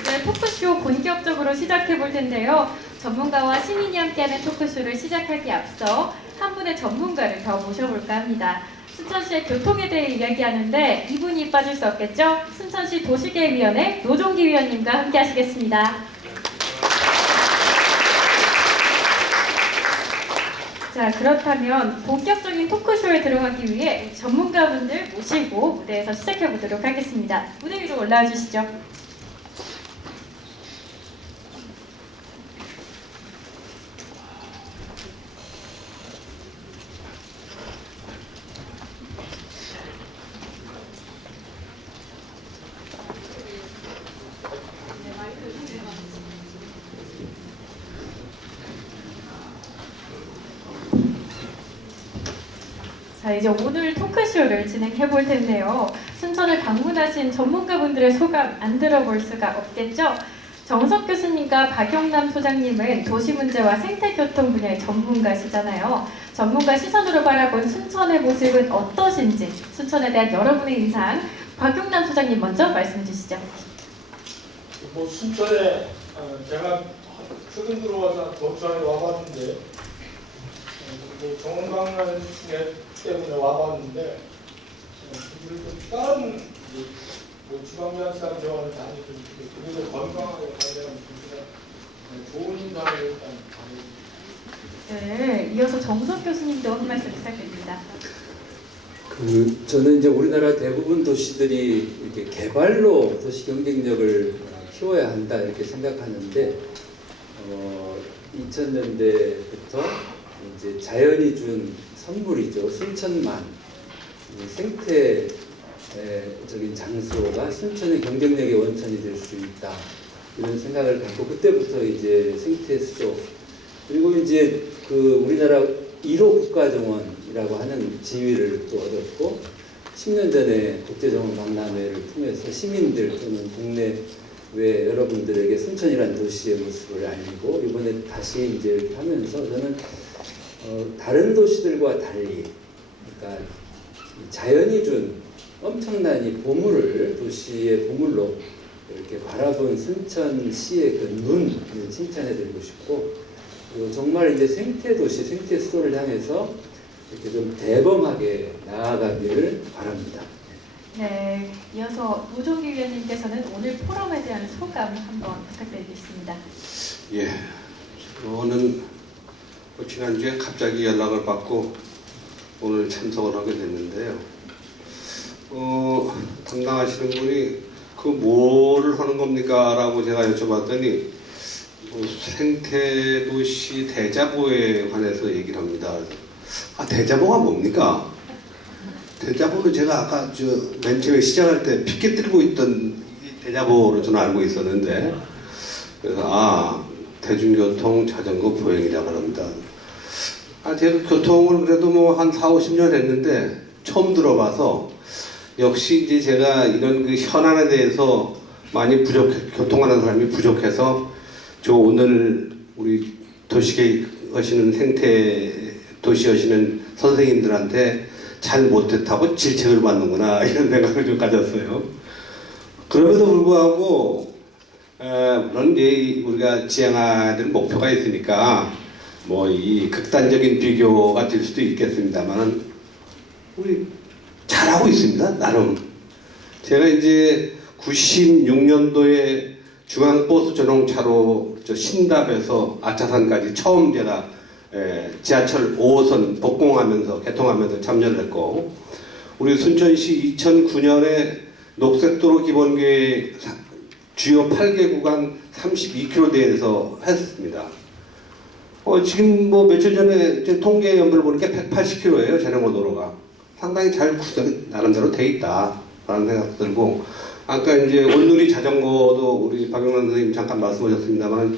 이제 토크쇼 본격적으로 시작해 볼 텐데요. 전문가와 시민이 함께하는 토크쇼를 시작하기 앞서 한 분의 전문가를 더 모셔볼까 합니다. 순천시의 교통에 대해 이야기하는데 이분이 빠질 수 없겠죠? 순천시 도시계획위원회 노종기 위원님과 함께 하시겠습니다. 자, 그렇다면 본격적인 토크쇼에 들어가기 위해 전문가분들 모시고 무대에서 시작해 보도록 하겠습니다. 무대 위로 올라와 주시죠. 자, 이제 오늘 토크쇼를 진행해 볼 텐데요. 순천을 방문하신 전문가분들의 소감 안 들어볼 수가 없겠죠? 정석 교수님과 박용남 소장님은 도시 문제와 생태교통 분야의 전문가시잖아요. 전문가 시선으로 바라본 순천의 모습은 어떠신지, 순천에 대한 여러분의 인상, 박용남 소장님 먼저 말씀해 주시죠. 뭐 순천에 제가 최근 들어와서 도청에 와봤는데 뭐 정원강을 때문에 와봤는데 다른 뭐 지방자치단 병원을 다니고 그래서 건강하게 관련한 좋은 인상을 일단 네, 이어서 정석 교수님도 한 말씀 부탁드립니다. 저는 이제 우리나라 대부분 도시들이 이렇게 개발로 도시 경쟁력을 키워야 한다 이렇게 생각하는데 2000년대부터 이제 자연이 준 선물이죠. 순천만 생태적인 장소가 순천의 경쟁력의 원천이 될 수 있다 이런 생각을 갖고 그때부터 이제 생태 수조 그리고 이제 그 우리나라 1호 국가정원이라고 하는 지위를 또 얻었고 10년 전에 국제정원 박람회를 통해서 시민들 또는 국내외 여러분들에게 순천이라는 도시의 모습을 알리고 이번에 다시 이제 이렇게 하면서 저는 다른 도시들과 달리 그러니까 자연이 준 엄청난 이 보물을 도시의 보물로 이렇게 바라본 순천시의 그 눈을 칭찬해드리고 싶고 그리고 정말 이제 생태도시, 생태수도를 향해서 이렇게 좀 대범하게 나아가기를 바랍니다. 네, 이어서 노종기 위원님께서는 오늘 포럼에 대한 소감 한번 부탁드리겠습니다. 예, 저는 지난주에 갑자기 연락을 받고 오늘 참석을 하게 됐는데요. 담당하시는 분이 그 뭐를 하는 겁니까? 라고 제가 여쭤봤더니 생태도시 대자보에 관해서 얘기를 합니다. 아, 대자보가 뭡니까? 대자보는 제가 아까 맨 처음에 시작할 때 피켓 들고 있던 대자보로 저는 알고 있었는데 그래서 대중교통 자전거 보행이라고 합니다. 제가 교통을 그래도 뭐 한 4, 50년 했는데 처음 들어봐서 역시 이제 제가 이런 그 현안에 대해서 많이 교통하는 사람이 부족해서 저 오늘 우리 도시계획 하시는 생태 도시 하시는 선생님들한테 잘 못했다고 질책을 받는구나 이런 생각을 좀 가졌어요. 그럼에도 불구하고 물론 이제 우리가 지향해야 될 목표가 있으니까 뭐 이 극단적인 비교가 될 수도 있겠습니다만 우리 잘하고 있습니다. 나름 제가 이제 96년도에 중앙버스 전용차로 신답에서 아차산까지 처음 제가 지하철 5호선 복공하면서 개통하면서 참여를 했고 우리 순천시 2009년에 녹색도로 기본계획 주요 8개 구간 32km대에서 했습니다. 지금 뭐 며칠 전에 통계 연부를 보니까 180km예요. 자전거도로가 상당히 잘 구성이 나름대로 돼 있다라는 생각 들고 아까 이제 온누리 자전거도 우리 박용남 선생님 잠깐 말씀하셨습니다만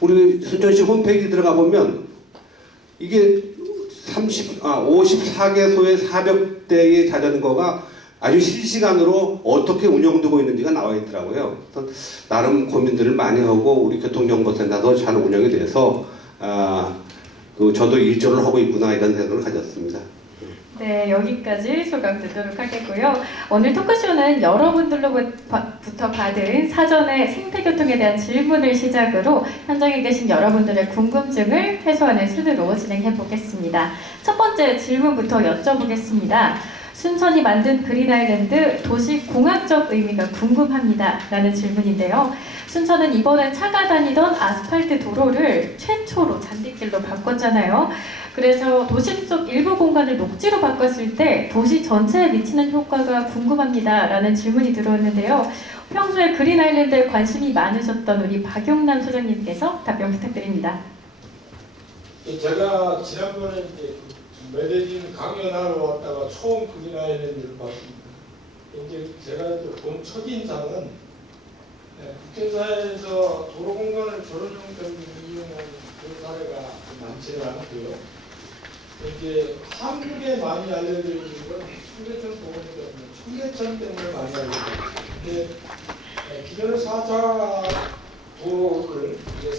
우리 순천시 홈페이지 들어가 보면 이게 54개소의 400대의 자전거가 아주 실시간으로 어떻게 운영되고 있는지가 나와 있더라고요. 그래서 나름 고민들을 많이 하고 우리 교통정보센터도 잘 운영이 돼서 저도 일조를 하고 있구나 이런 생각을 가졌습니다. 네, 여기까지 소감 듣도록 하겠고요. 오늘 토크쇼는 여러분들로부터 받은 사전에 생태교통에 대한 질문을 시작으로 현장에 계신 여러분들의 궁금증을 해소하는 순으로 진행해 보겠습니다. 첫 번째 질문부터 여쭤보겠습니다. 순천이 만든 그린아일랜드 도시 공학적 의미가 궁금합니다. 라는 질문인데요. 순천은 이번에 차가 다니던 아스팔트 도로를 최초로 잔디길로 바꿨잖아요. 그래서 도심 속 일부 공간을 녹지로 바꿨을 때 도시 전체에 미치는 효과가 궁금합니다. 라는 질문이 들어왔는데요. 평소에 그린 아일랜드에 관심이 많으셨던 우리 박용남 소장님께서 답변 부탁드립니다. 제가 지난번에 이제 메데딘 강연하러 왔다가 처음 그린 아일랜드를 봤습니다. 이제 제가 본 첫인상은 국제사회에서 도로 공간을 저런 형태로 이용하는 그 사례가 많지는 않고요. 이제 한국에 많이 알려져 있는 건 청계천 도로 때문에 청계천 때문에 많이 알려져 있는데 기존의 4차 도로를 이제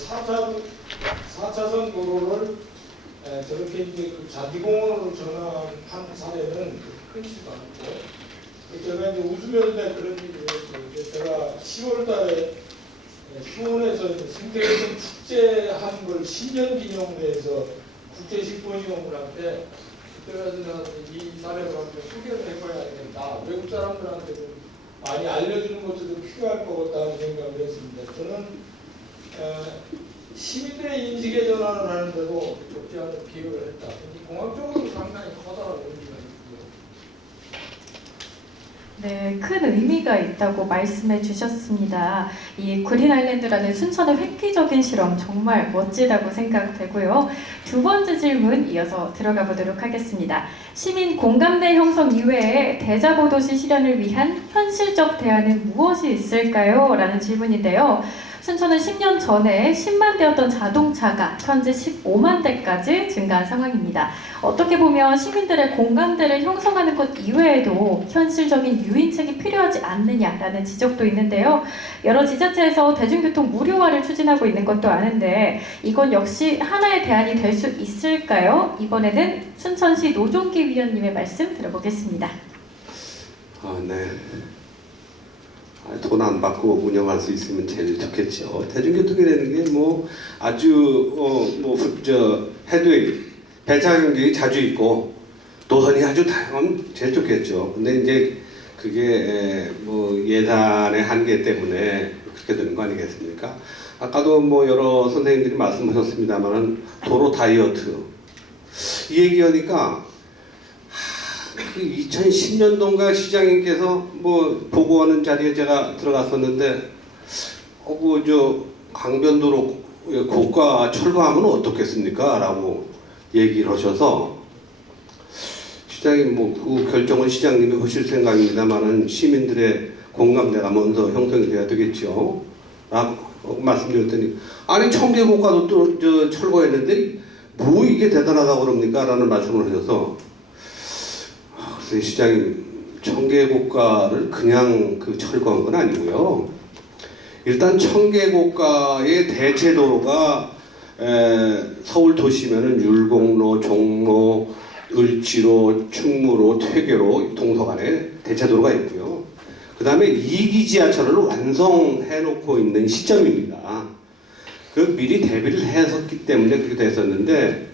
4차선 도로를 저렇게 이제 그 잔디공원으로 전환한 사례는 흔치가 않고 제가 이제 웃으면서 그런 얘기를 했죠. 제가 10월달에 수원에서 생태계선 축제한 걸 10년 기념을 해서 국제식본위원분한테 그때 가서 이 사례를 소개를 해봐야 되겠다. 외국 사람들한테도 많이 알려주는 것도 좀 필요할 것 같다는 생각을 했습니다. 저는 시민들의 인식의 전환을 하는데도 적지 않은 기여를 했다. 공학적으로 상당히 커다란 의미가 있고요. 네, 큰 의미가 있다고 말씀해 주셨습니다. 이 그린 아일랜드라는 순천의 획기적인 실험 정말 멋지다고 생각되고요. 두 번째 질문 이어서 들어가 보도록 하겠습니다. 시민 공감대 형성 이외에 대자보 도시 실현을 위한 현실적 대안은 무엇이 있을까요? 라는 질문인데요. 순천은 10년 전에 10만 대였던 자동차가 현재 15만 대까지 증가한 상황입니다. 어떻게 보면 시민들의 공감대를 형성하는 것 이외에도 현실적인 유인책이 필요하지 않느냐라는 지적도 있는데요. 여러 지자체에서 대중교통 무료화를 추진하고 있는 것도 아는데 이건 역시 하나의 대안이 될 수 있을까요? 이번에는 순천시 노종기 위원님의 말씀 들어보겠습니다. 네. 돈 안 받고 운영할 수 있으면 제일 좋겠죠. 대중교통이라는 게 뭐 아주 헤드웨이 배차 경쟁이 자주 있고 노선이 아주 다양하면 제일 좋겠죠. 근데 이제 그게 뭐 예산의 한계 때문에 그렇게 되는 거 아니겠습니까? 아까도 뭐 여러 선생님들이 말씀하셨습니다만은 도로 다이어트 이 얘기하니까 2010년도인가 시장님께서 뭐 보고하는 자리에 제가 들어갔었는데 강변도로 고가 철거하면 어떻겠습니까? 라고 얘기를 하셔서 시장님 그 결정은 시장님이 하실 생각입니다만은 시민들의 공감대가 먼저 형성이 돼야 되겠죠. 라고 말씀드렸더니 아니 청계고가도 또 철거했는데 뭐 이게 대단하다고 그럽니까? 라는 말씀을 하셔서 그래서 시장님 청계고가를 그냥 철거한 건 아니고요. 일단 청계고가의 대체도로가 서울 도시면은 율곡로, 종로, 을지로, 충무로, 퇴계로 동서간에 대체도로가 있고요. 그 다음에 2기 지하철을 완성해 놓고 있는 시점입니다. 미리 대비를 했었기 때문에 그렇게 됐었는데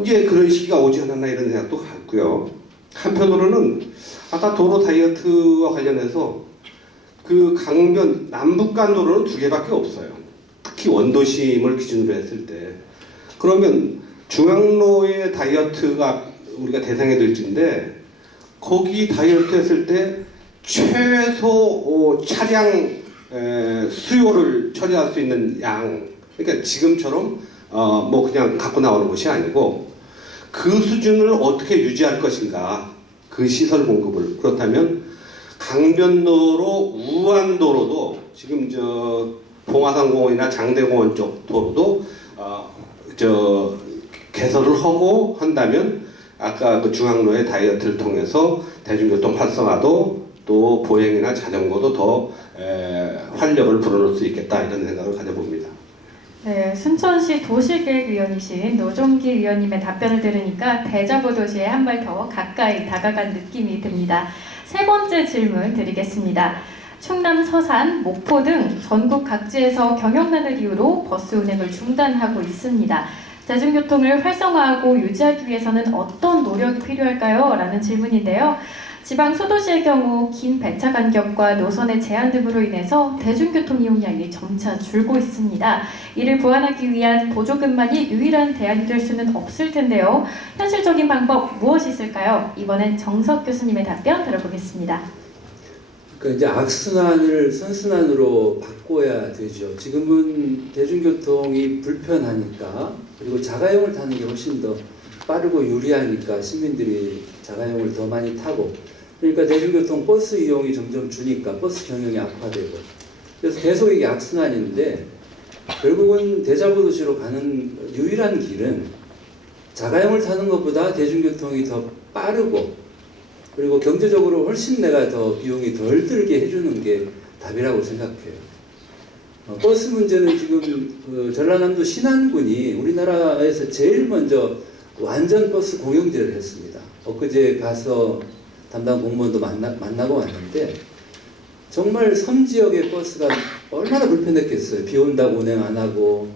이제 그런 시기가 오지 않았나 이런 생각도 갖고요. 한편으로는 아까 도로 다이어트와 관련해서 강변 남북간 도로는 2개밖에 없어요. 특히 원도심을 기준으로 했을 때 그러면 중앙로의 다이어트가 우리가 대상이 될지인데 거기 다이어트 했을 때 최소 차량 수요를 처리할 수 있는 양 그러니까 지금처럼 뭐 그냥 갖고 나오는 것이 아니고 그 수준을 어떻게 유지할 것인가 그 시설 공급을 그렇다면 강변도로 우안도로도 지금 봉화산공원이나 장대공원 쪽 도로도 개설을 하고 한다면 아까 중앙로의 다이어트를 통해서 대중교통 활성화도 또 보행이나 자전거도 더 활력을 불어넣을 수 있겠다 이런 생각을 가져봅니다. 네, 순천시 도시계획위원이신 노종기 위원님의 답변을 들으니까 대자보 도시에 한 발 더 가까이 다가간 느낌이 듭니다. 세 번째 질문 드리겠습니다. 충남 서산, 목포 등 전국 각지에서 경영난을 이유로 버스 운행을 중단하고 있습니다. 대중교통을 활성화하고 유지하기 위해서는 어떤 노력이 필요할까요? 라는 질문인데요. 지방 소도시의 경우 긴 배차 간격과 노선의 제한 등으로 인해서 대중교통 이용량이 점차 줄고 있습니다. 이를 보완하기 위한 보조금만이 유일한 대안이 될 수는 없을 텐데요. 현실적인 방법 무엇이 있을까요? 이번엔 정석 교수님의 답변 들어보겠습니다. 그러니까 이제 악순환을 선순환으로 바꿔야 되죠. 지금은 대중교통이 불편하니까, 그리고 자가용을 타는 게 훨씬 더 빠르고 유리하니까 시민들이 자가용을 더 많이 타고, 그러니까 대중교통 버스 이용이 점점 주니까 버스 경영이 악화되고, 그래서 계속 이게 악순환인데, 결국은 대자보 도시로 가는 유일한 길은 자가용을 타는 것보다 대중교통이 더 빠르고, 그리고 경제적으로 훨씬 내가 더 비용이 덜 들게 해주는 게 답이라고 생각해요. 버스 문제는 지금 전라남도 신안군이 우리나라에서 제일 먼저 완전 버스 공영제를 했습니다. 엊그제 가서 담당 공무원도 만나고 왔는데, 정말 섬 지역의 버스가 얼마나 불편했겠어요. 비 온다고 운행 안 하고.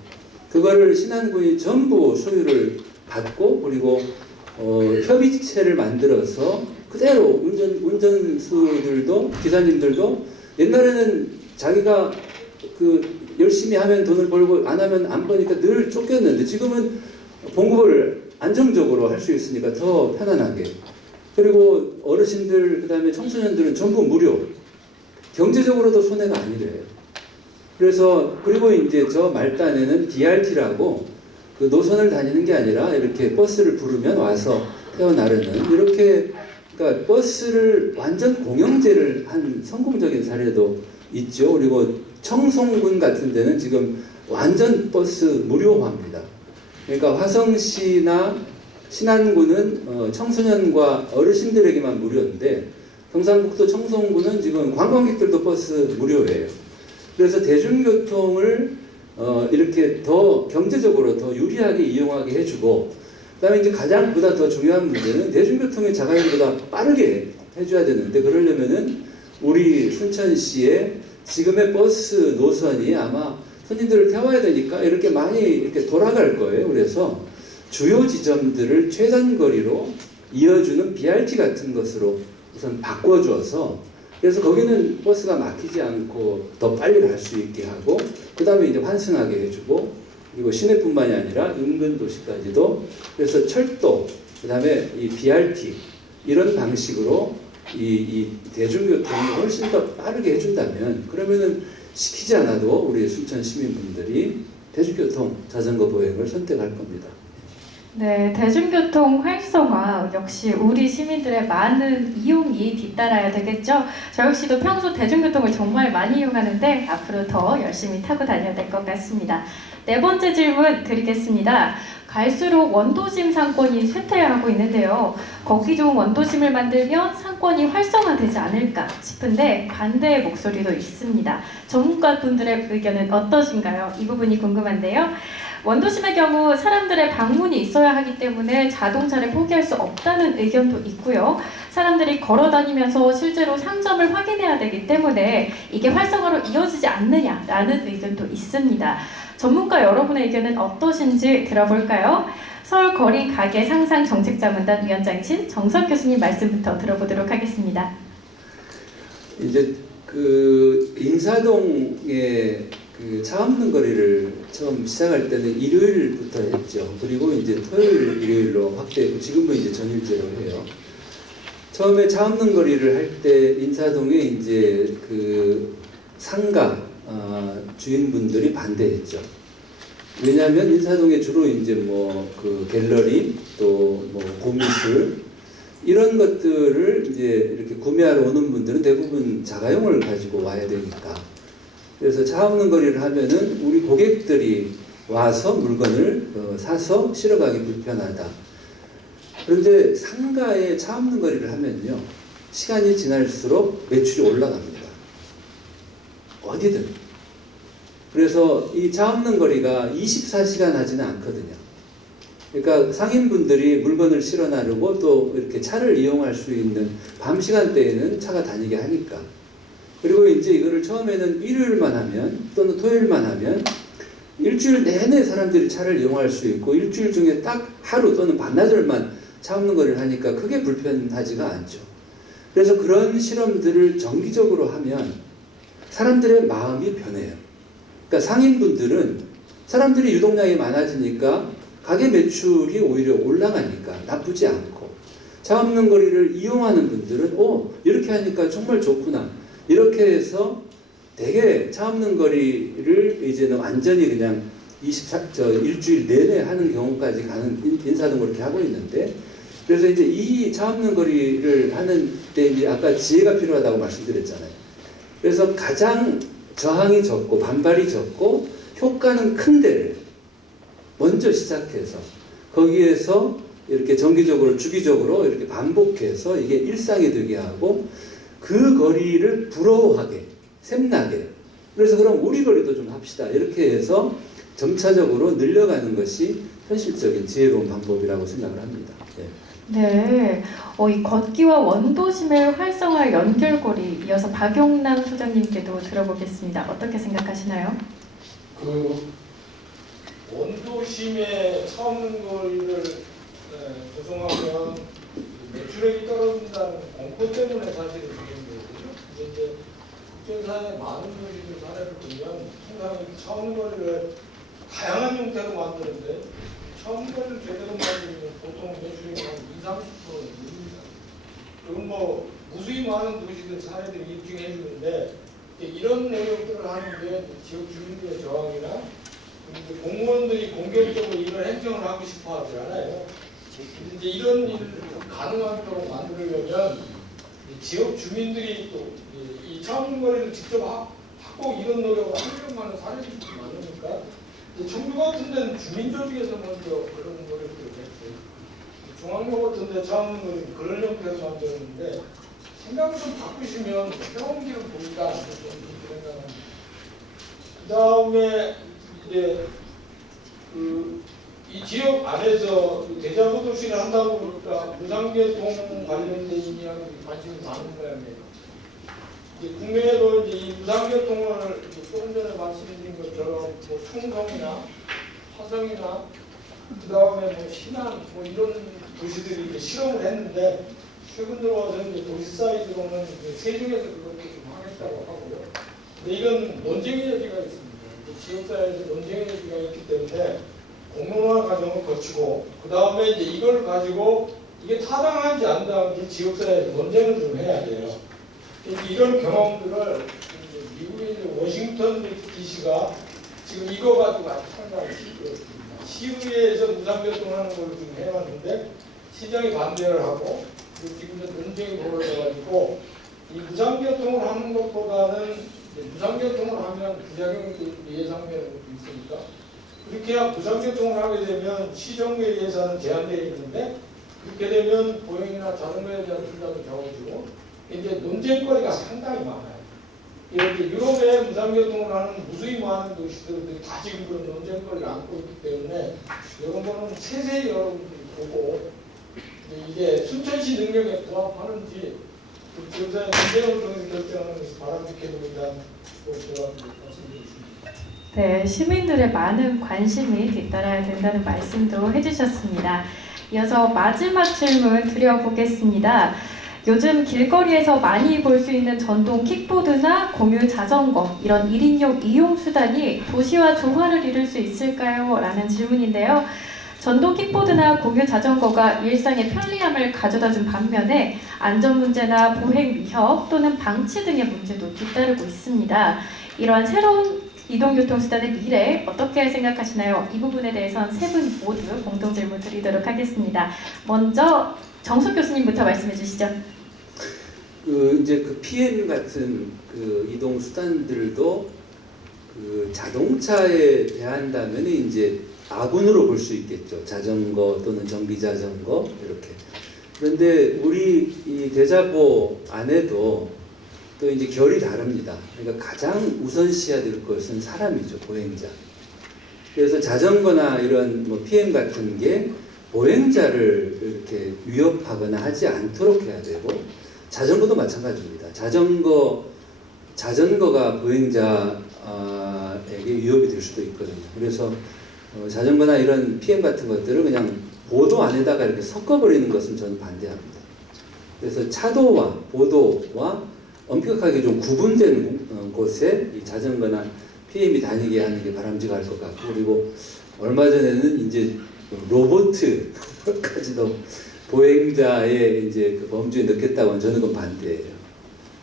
그거를 신안군이 전부 소유를 받고, 그리고 협의체를 만들어서 그대로 운전수들도 기사님들도, 옛날에는 자기가 열심히 하면 돈을 벌고 안 하면 안 버니까 늘 쫓겼는데, 지금은 봉급을 안정적으로 할 수 있으니까 더 편안하게. 그리고 어르신들, 그 다음에 청소년들은 전부 무료. 경제적으로도 손해가 아니래요. 그래서, 그리고 이제 저 말단에는 BRT라고 그 노선을 다니는 게 아니라 이렇게 버스를 부르면 와서 태워나르는, 이렇게, 그러니까 버스를 완전 공영제를 한 성공적인 사례도 있죠. 그리고 청송군 같은 데는 지금 완전 버스 무료화입니다. 그러니까 화성시나 신안군은 청소년과 어르신들에게만 무료인데, 경상북도 청송군은 지금 관광객들도 버스 무료예요. 그래서 대중교통을 이렇게 더 경제적으로 더 유리하게 이용하게 해주고, 그다음에 이제 가장 보다 더 중요한 문제는 대중교통이 자가용보다 빠르게 해줘야 되는데, 그러려면은 우리 순천시의 지금의 버스 노선이 아마 손님들을 태워야 되니까 이렇게 많이 이렇게 돌아갈 거예요. 그래서 주요 지점들을 최단 거리로 이어주는 BRT 같은 것으로 우선 바꿔줘서, 그래서 거기는 버스가 막히지 않고 더 빨리 갈 수 있게 하고, 그 다음에 이제 환승하게 해주고, 그리고 시내뿐만이 아니라 인근 도시까지도, 그래서 철도, 그 다음에 이 BRT 이런 방식으로 이 대중교통이 훨씬 더 빠르게 해준다면, 그러면은 시키지 않아도 우리 순천 시민분들이 대중교통 자전거 보행을 선택할 겁니다. 네, 대중교통 활성화 역시 우리 시민들의 많은 이용이 뒤따라야 되겠죠. 저 역시도 평소 대중교통을 정말 많이 이용하는데 앞으로 더 열심히 타고 다녀야 될 것 같습니다. 네 번째 질문 드리겠습니다. 갈수록 원도심 상권이 쇠퇴하고 있는데요. 걷기 좋은 원도심을 만들면 상권이 활성화되지 않을까 싶은데 반대의 목소리도 있습니다. 전문가분들의 의견은 어떠신가요? 이 부분이 궁금한데요. 원도심의 경우 사람들의 방문이 있어야 하기 때문에 자동차를 포기할 수 없다는 의견도 있고요. 사람들이 걸어 다니면서 실제로 상점을 확인해야 되기 때문에 이게 활성화로 이어지지 않느냐라는 의견도 있습니다. 전문가 여러분의 의견은 어떠신지 들어볼까요? 서울 거리 가게 상상 정책자문단 위원장이신 정석 교수님 말씀부터 들어보도록 하겠습니다. 이제 인사동에 차 없는 거리를 처음 시작할 때는 일요일부터 했죠. 그리고 이제 토요일, 일요일로 확대했고, 지금은 이제 전일제로 해요. 처음에 차 없는 거리를 할 때 인사동에 이제 상가 주인분들이 반대했죠. 왜냐하면 인사동에 주로 이제 갤러리, 또 고미술 이런 것들을 이제 이렇게 구매하러 오는 분들은 대부분 자가용을 가지고 와야 되니까. 그래서 차 없는 거리를 하면은 우리 고객들이 와서 물건을 사서 실어가기 불편하다. 그런데 상가에 차 없는 거리를 하면요, 시간이 지날수록 매출이 올라갑니다. 어디든. 그래서 이 차 없는 거리가 24시간 하지는 않거든요. 그러니까 상인분들이 물건을 실어 나르고 또 이렇게 차를 이용할 수 있는 밤 시간대에는 차가 다니게 하니까. 그리고 이제 이거를 처음에는 일요일만 하면 또는 토요일만 하면 일주일 내내 사람들이 차를 이용할 수 있고, 일주일 중에 딱 하루 또는 반나절만 차 없는 거리를 하니까 크게 불편하지가 않죠. 그래서 그런 실험들을 정기적으로 하면 사람들의 마음이 변해요. 그러니까 상인분들은 사람들이 유동량이 많아지니까 가게 매출이 오히려 올라가니까 나쁘지 않고, 차 없는 거리를 이용하는 분들은 이렇게 하니까 정말 좋구나, 이렇게 해서 되게 차 없는 거리를 이제는 완전히 그냥 일주일 내내 하는 경우까지 가는 인사동 그렇게 하고 있는데, 그래서 이제 이 차 없는 거리를 하는 때 이제 아까 지혜가 필요하다고 말씀드렸잖아요. 그래서 가장 저항이 적고 반발이 적고 효과는 큰 데를 먼저 시작해서 거기에서 이렇게 정기적으로 주기적으로 이렇게 반복해서 이게 일상이 되게 하고, 그 거리를 부러워하게, 샘나게, 그래서 그럼 우리 거리도 좀 합시다, 이렇게 해서 점차적으로 늘려가는 것이 현실적인 지혜로운 방법이라고 생각을 합니다. 네, 이 걷기와 원도심의 활성화 연결고리, 이어서 박용남 소장님께도 들어보겠습니다. 어떻게 생각하시나요? 그 원도심에 차 없는 거리를 조성하면 매출액이 떨어진다는 공포 때문에 사실은 그런 거거든요. 근데 이제 국제사의 많은 도시들 사례를 보면 항상 차 없는 거리를 다양한 형태로 만드는데, 차 없는 거리를 제대로 만들면 보통 매출액이 한 20-30%는 됩니다. 그건 뭐 무수히 많은 도시들 사례들이 입증해 주는데, 이런 노력들을 하는데 지역 주민들의 저항이나 공무원들이 공격적으로 이런 행정을 하고 싶어 하지 않아요. 이제 이런 일을 가능하도록 만들려면 지역 주민들이 또 이 차원거리를 직접 하고 이런 노력을 하려고 하는 사례들이 많으니까, 청주 같은 데는 주민 조직에서 먼저 그런 노력들을 했어요. 중앙로 같은 데 차원거리 그런 형태로 만들었는데, 생각을 좀 바꾸시면 새로운 길을 보니까 생각합니다. 그 다음에 이제 이 지역 안에서 대자보 도시를 한다고 보니까 무상교통 관련된 이야기 관심이 많은 모양이에요. 국내에도 이제 이 무상교통을 조금 전에 말씀드린 것처럼 뭐 총성이나 화성이나 그 다음에 뭐 신안 뭐 이런 도시들이 이제 실험을 했는데, 최근 들어와서 이제 도시 사이즈로는 세종에서 그것도 좀 하겠다고 하고요. 근데 이건 논쟁의 여지가 있습니다. 지역사회에서 논쟁의 여지가 있기 때문에 공론화 과정을 거치고, 그 다음에 이제 이걸 가지고 이게 타당한지 안 타당한지 지역사회에서 논쟁을 좀 해야 돼요. 이런 경험들을 미국의 이제 워싱턴 DC가 지금 이거 가지고 아주 상당히 시끄럽습니다. 시의회에서 무상교통하는 걸 지금 해왔는데 시장이 반대를 하고, 지금 논쟁이 벌어져가지고 이 무상교통을 하는 것보다는 무상교통을 하면 부작용이 예상되는 것도 있으니까, 그렇게 해야 무상교통을 하게 되면 시정부의 예산은 제한되어 있는데, 그렇게 되면 보행이나 자전거에 대한 투자도 적어지고, 이제 논쟁거리가 상당히 많아요. 이렇게 유럽의 무상교통을 하는 무수히 많은 도시들이 다 지금 그런 논쟁거리를 안고 있기 때문에 이런 거는 세세히 여러분들이 보고 이게 순천시 능력에 부합하는지 지역사회 논쟁을 통해서 결정하는 것이 바람직해보인다는 것을 말씀드리겠습니다. 네, 시민들의 많은 관심이 뒤따라야 된다는 말씀도 해주셨습니다. 이어서 마지막 질문 드려보겠습니다. 요즘 길거리에서 많이 볼 수 있는 전동 킥보드나 공유 자전거, 이런 1인용 이용 수단이 도시와 조화를 이룰 수 있을까요? 라는 질문인데요. 전동 킥보드나 공유 자전거가 일상의 편리함을 가져다준 반면에 안전 문제나 보행 위협 또는 방치 등의 문제도 뒤따르고 있습니다. 이러한 새로운 이동교통수단의 미래 어떻게 생각하시나요? 이 부분에 대해서는 세 분 모두 공동 질문 드리도록 하겠습니다. 먼저 정숙 교수님부터 말씀해 주시죠. 이제 그 PM 같은 그 이동 수단들도 그 자동차에 대한다면 이제 아군으로 볼 수 있겠죠. 자전거 또는 전기 자전거 이렇게. 그런데 우리 이 대자보 안에도 또 이제 결이 다릅니다. 그러니까 가장 우선시해야 될 것은 사람이죠, 보행자. 그래서 자전거나 이런 뭐 PM 같은 게 보행자를 이렇게 위협하거나 하지 않도록 해야 되고, 자전거도 마찬가지입니다. 자전거가 보행자에게 위협이 될 수도 있거든요. 그래서 자전거나 이런 PM 같은 것들을 그냥 보도 안에다가 이렇게 섞어버리는 것은 저는 반대합니다. 그래서 차도와 보도와 엄격하게 좀 구분된 곳에 이 자전거나 PM이 다니게 하는 게 바람직할 것 같고, 그리고 얼마 전에는 이제 로보트까지도 보행자의 이제 그 범주에 넣겠다고 하면 저는 그건 반대예요.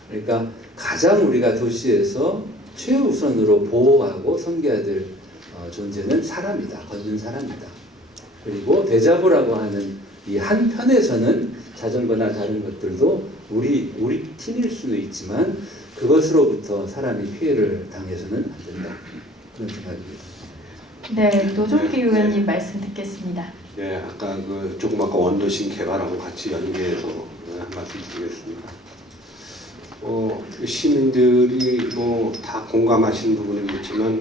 그러니까 가장 우리가 도시에서 최우선으로 보호하고 섬겨야 될 존재는 사람이다. 걷는 사람이다. 그리고 대자보라고 하는 이 한편에서는 자전거나 다른 것들도 우리 팀일 수도 있지만 그것으로부터 사람이 피해를 당해서는 안 된다. 그런 생각입니다. 네, 노종기 의원님 말씀 듣겠습니다. 네, 아까 그 조금 아까 원도심 개발하고 같이 연계해서 한 말씀 드리겠습니다. 시민들이 뭐 다 공감하시는 부분은 있지만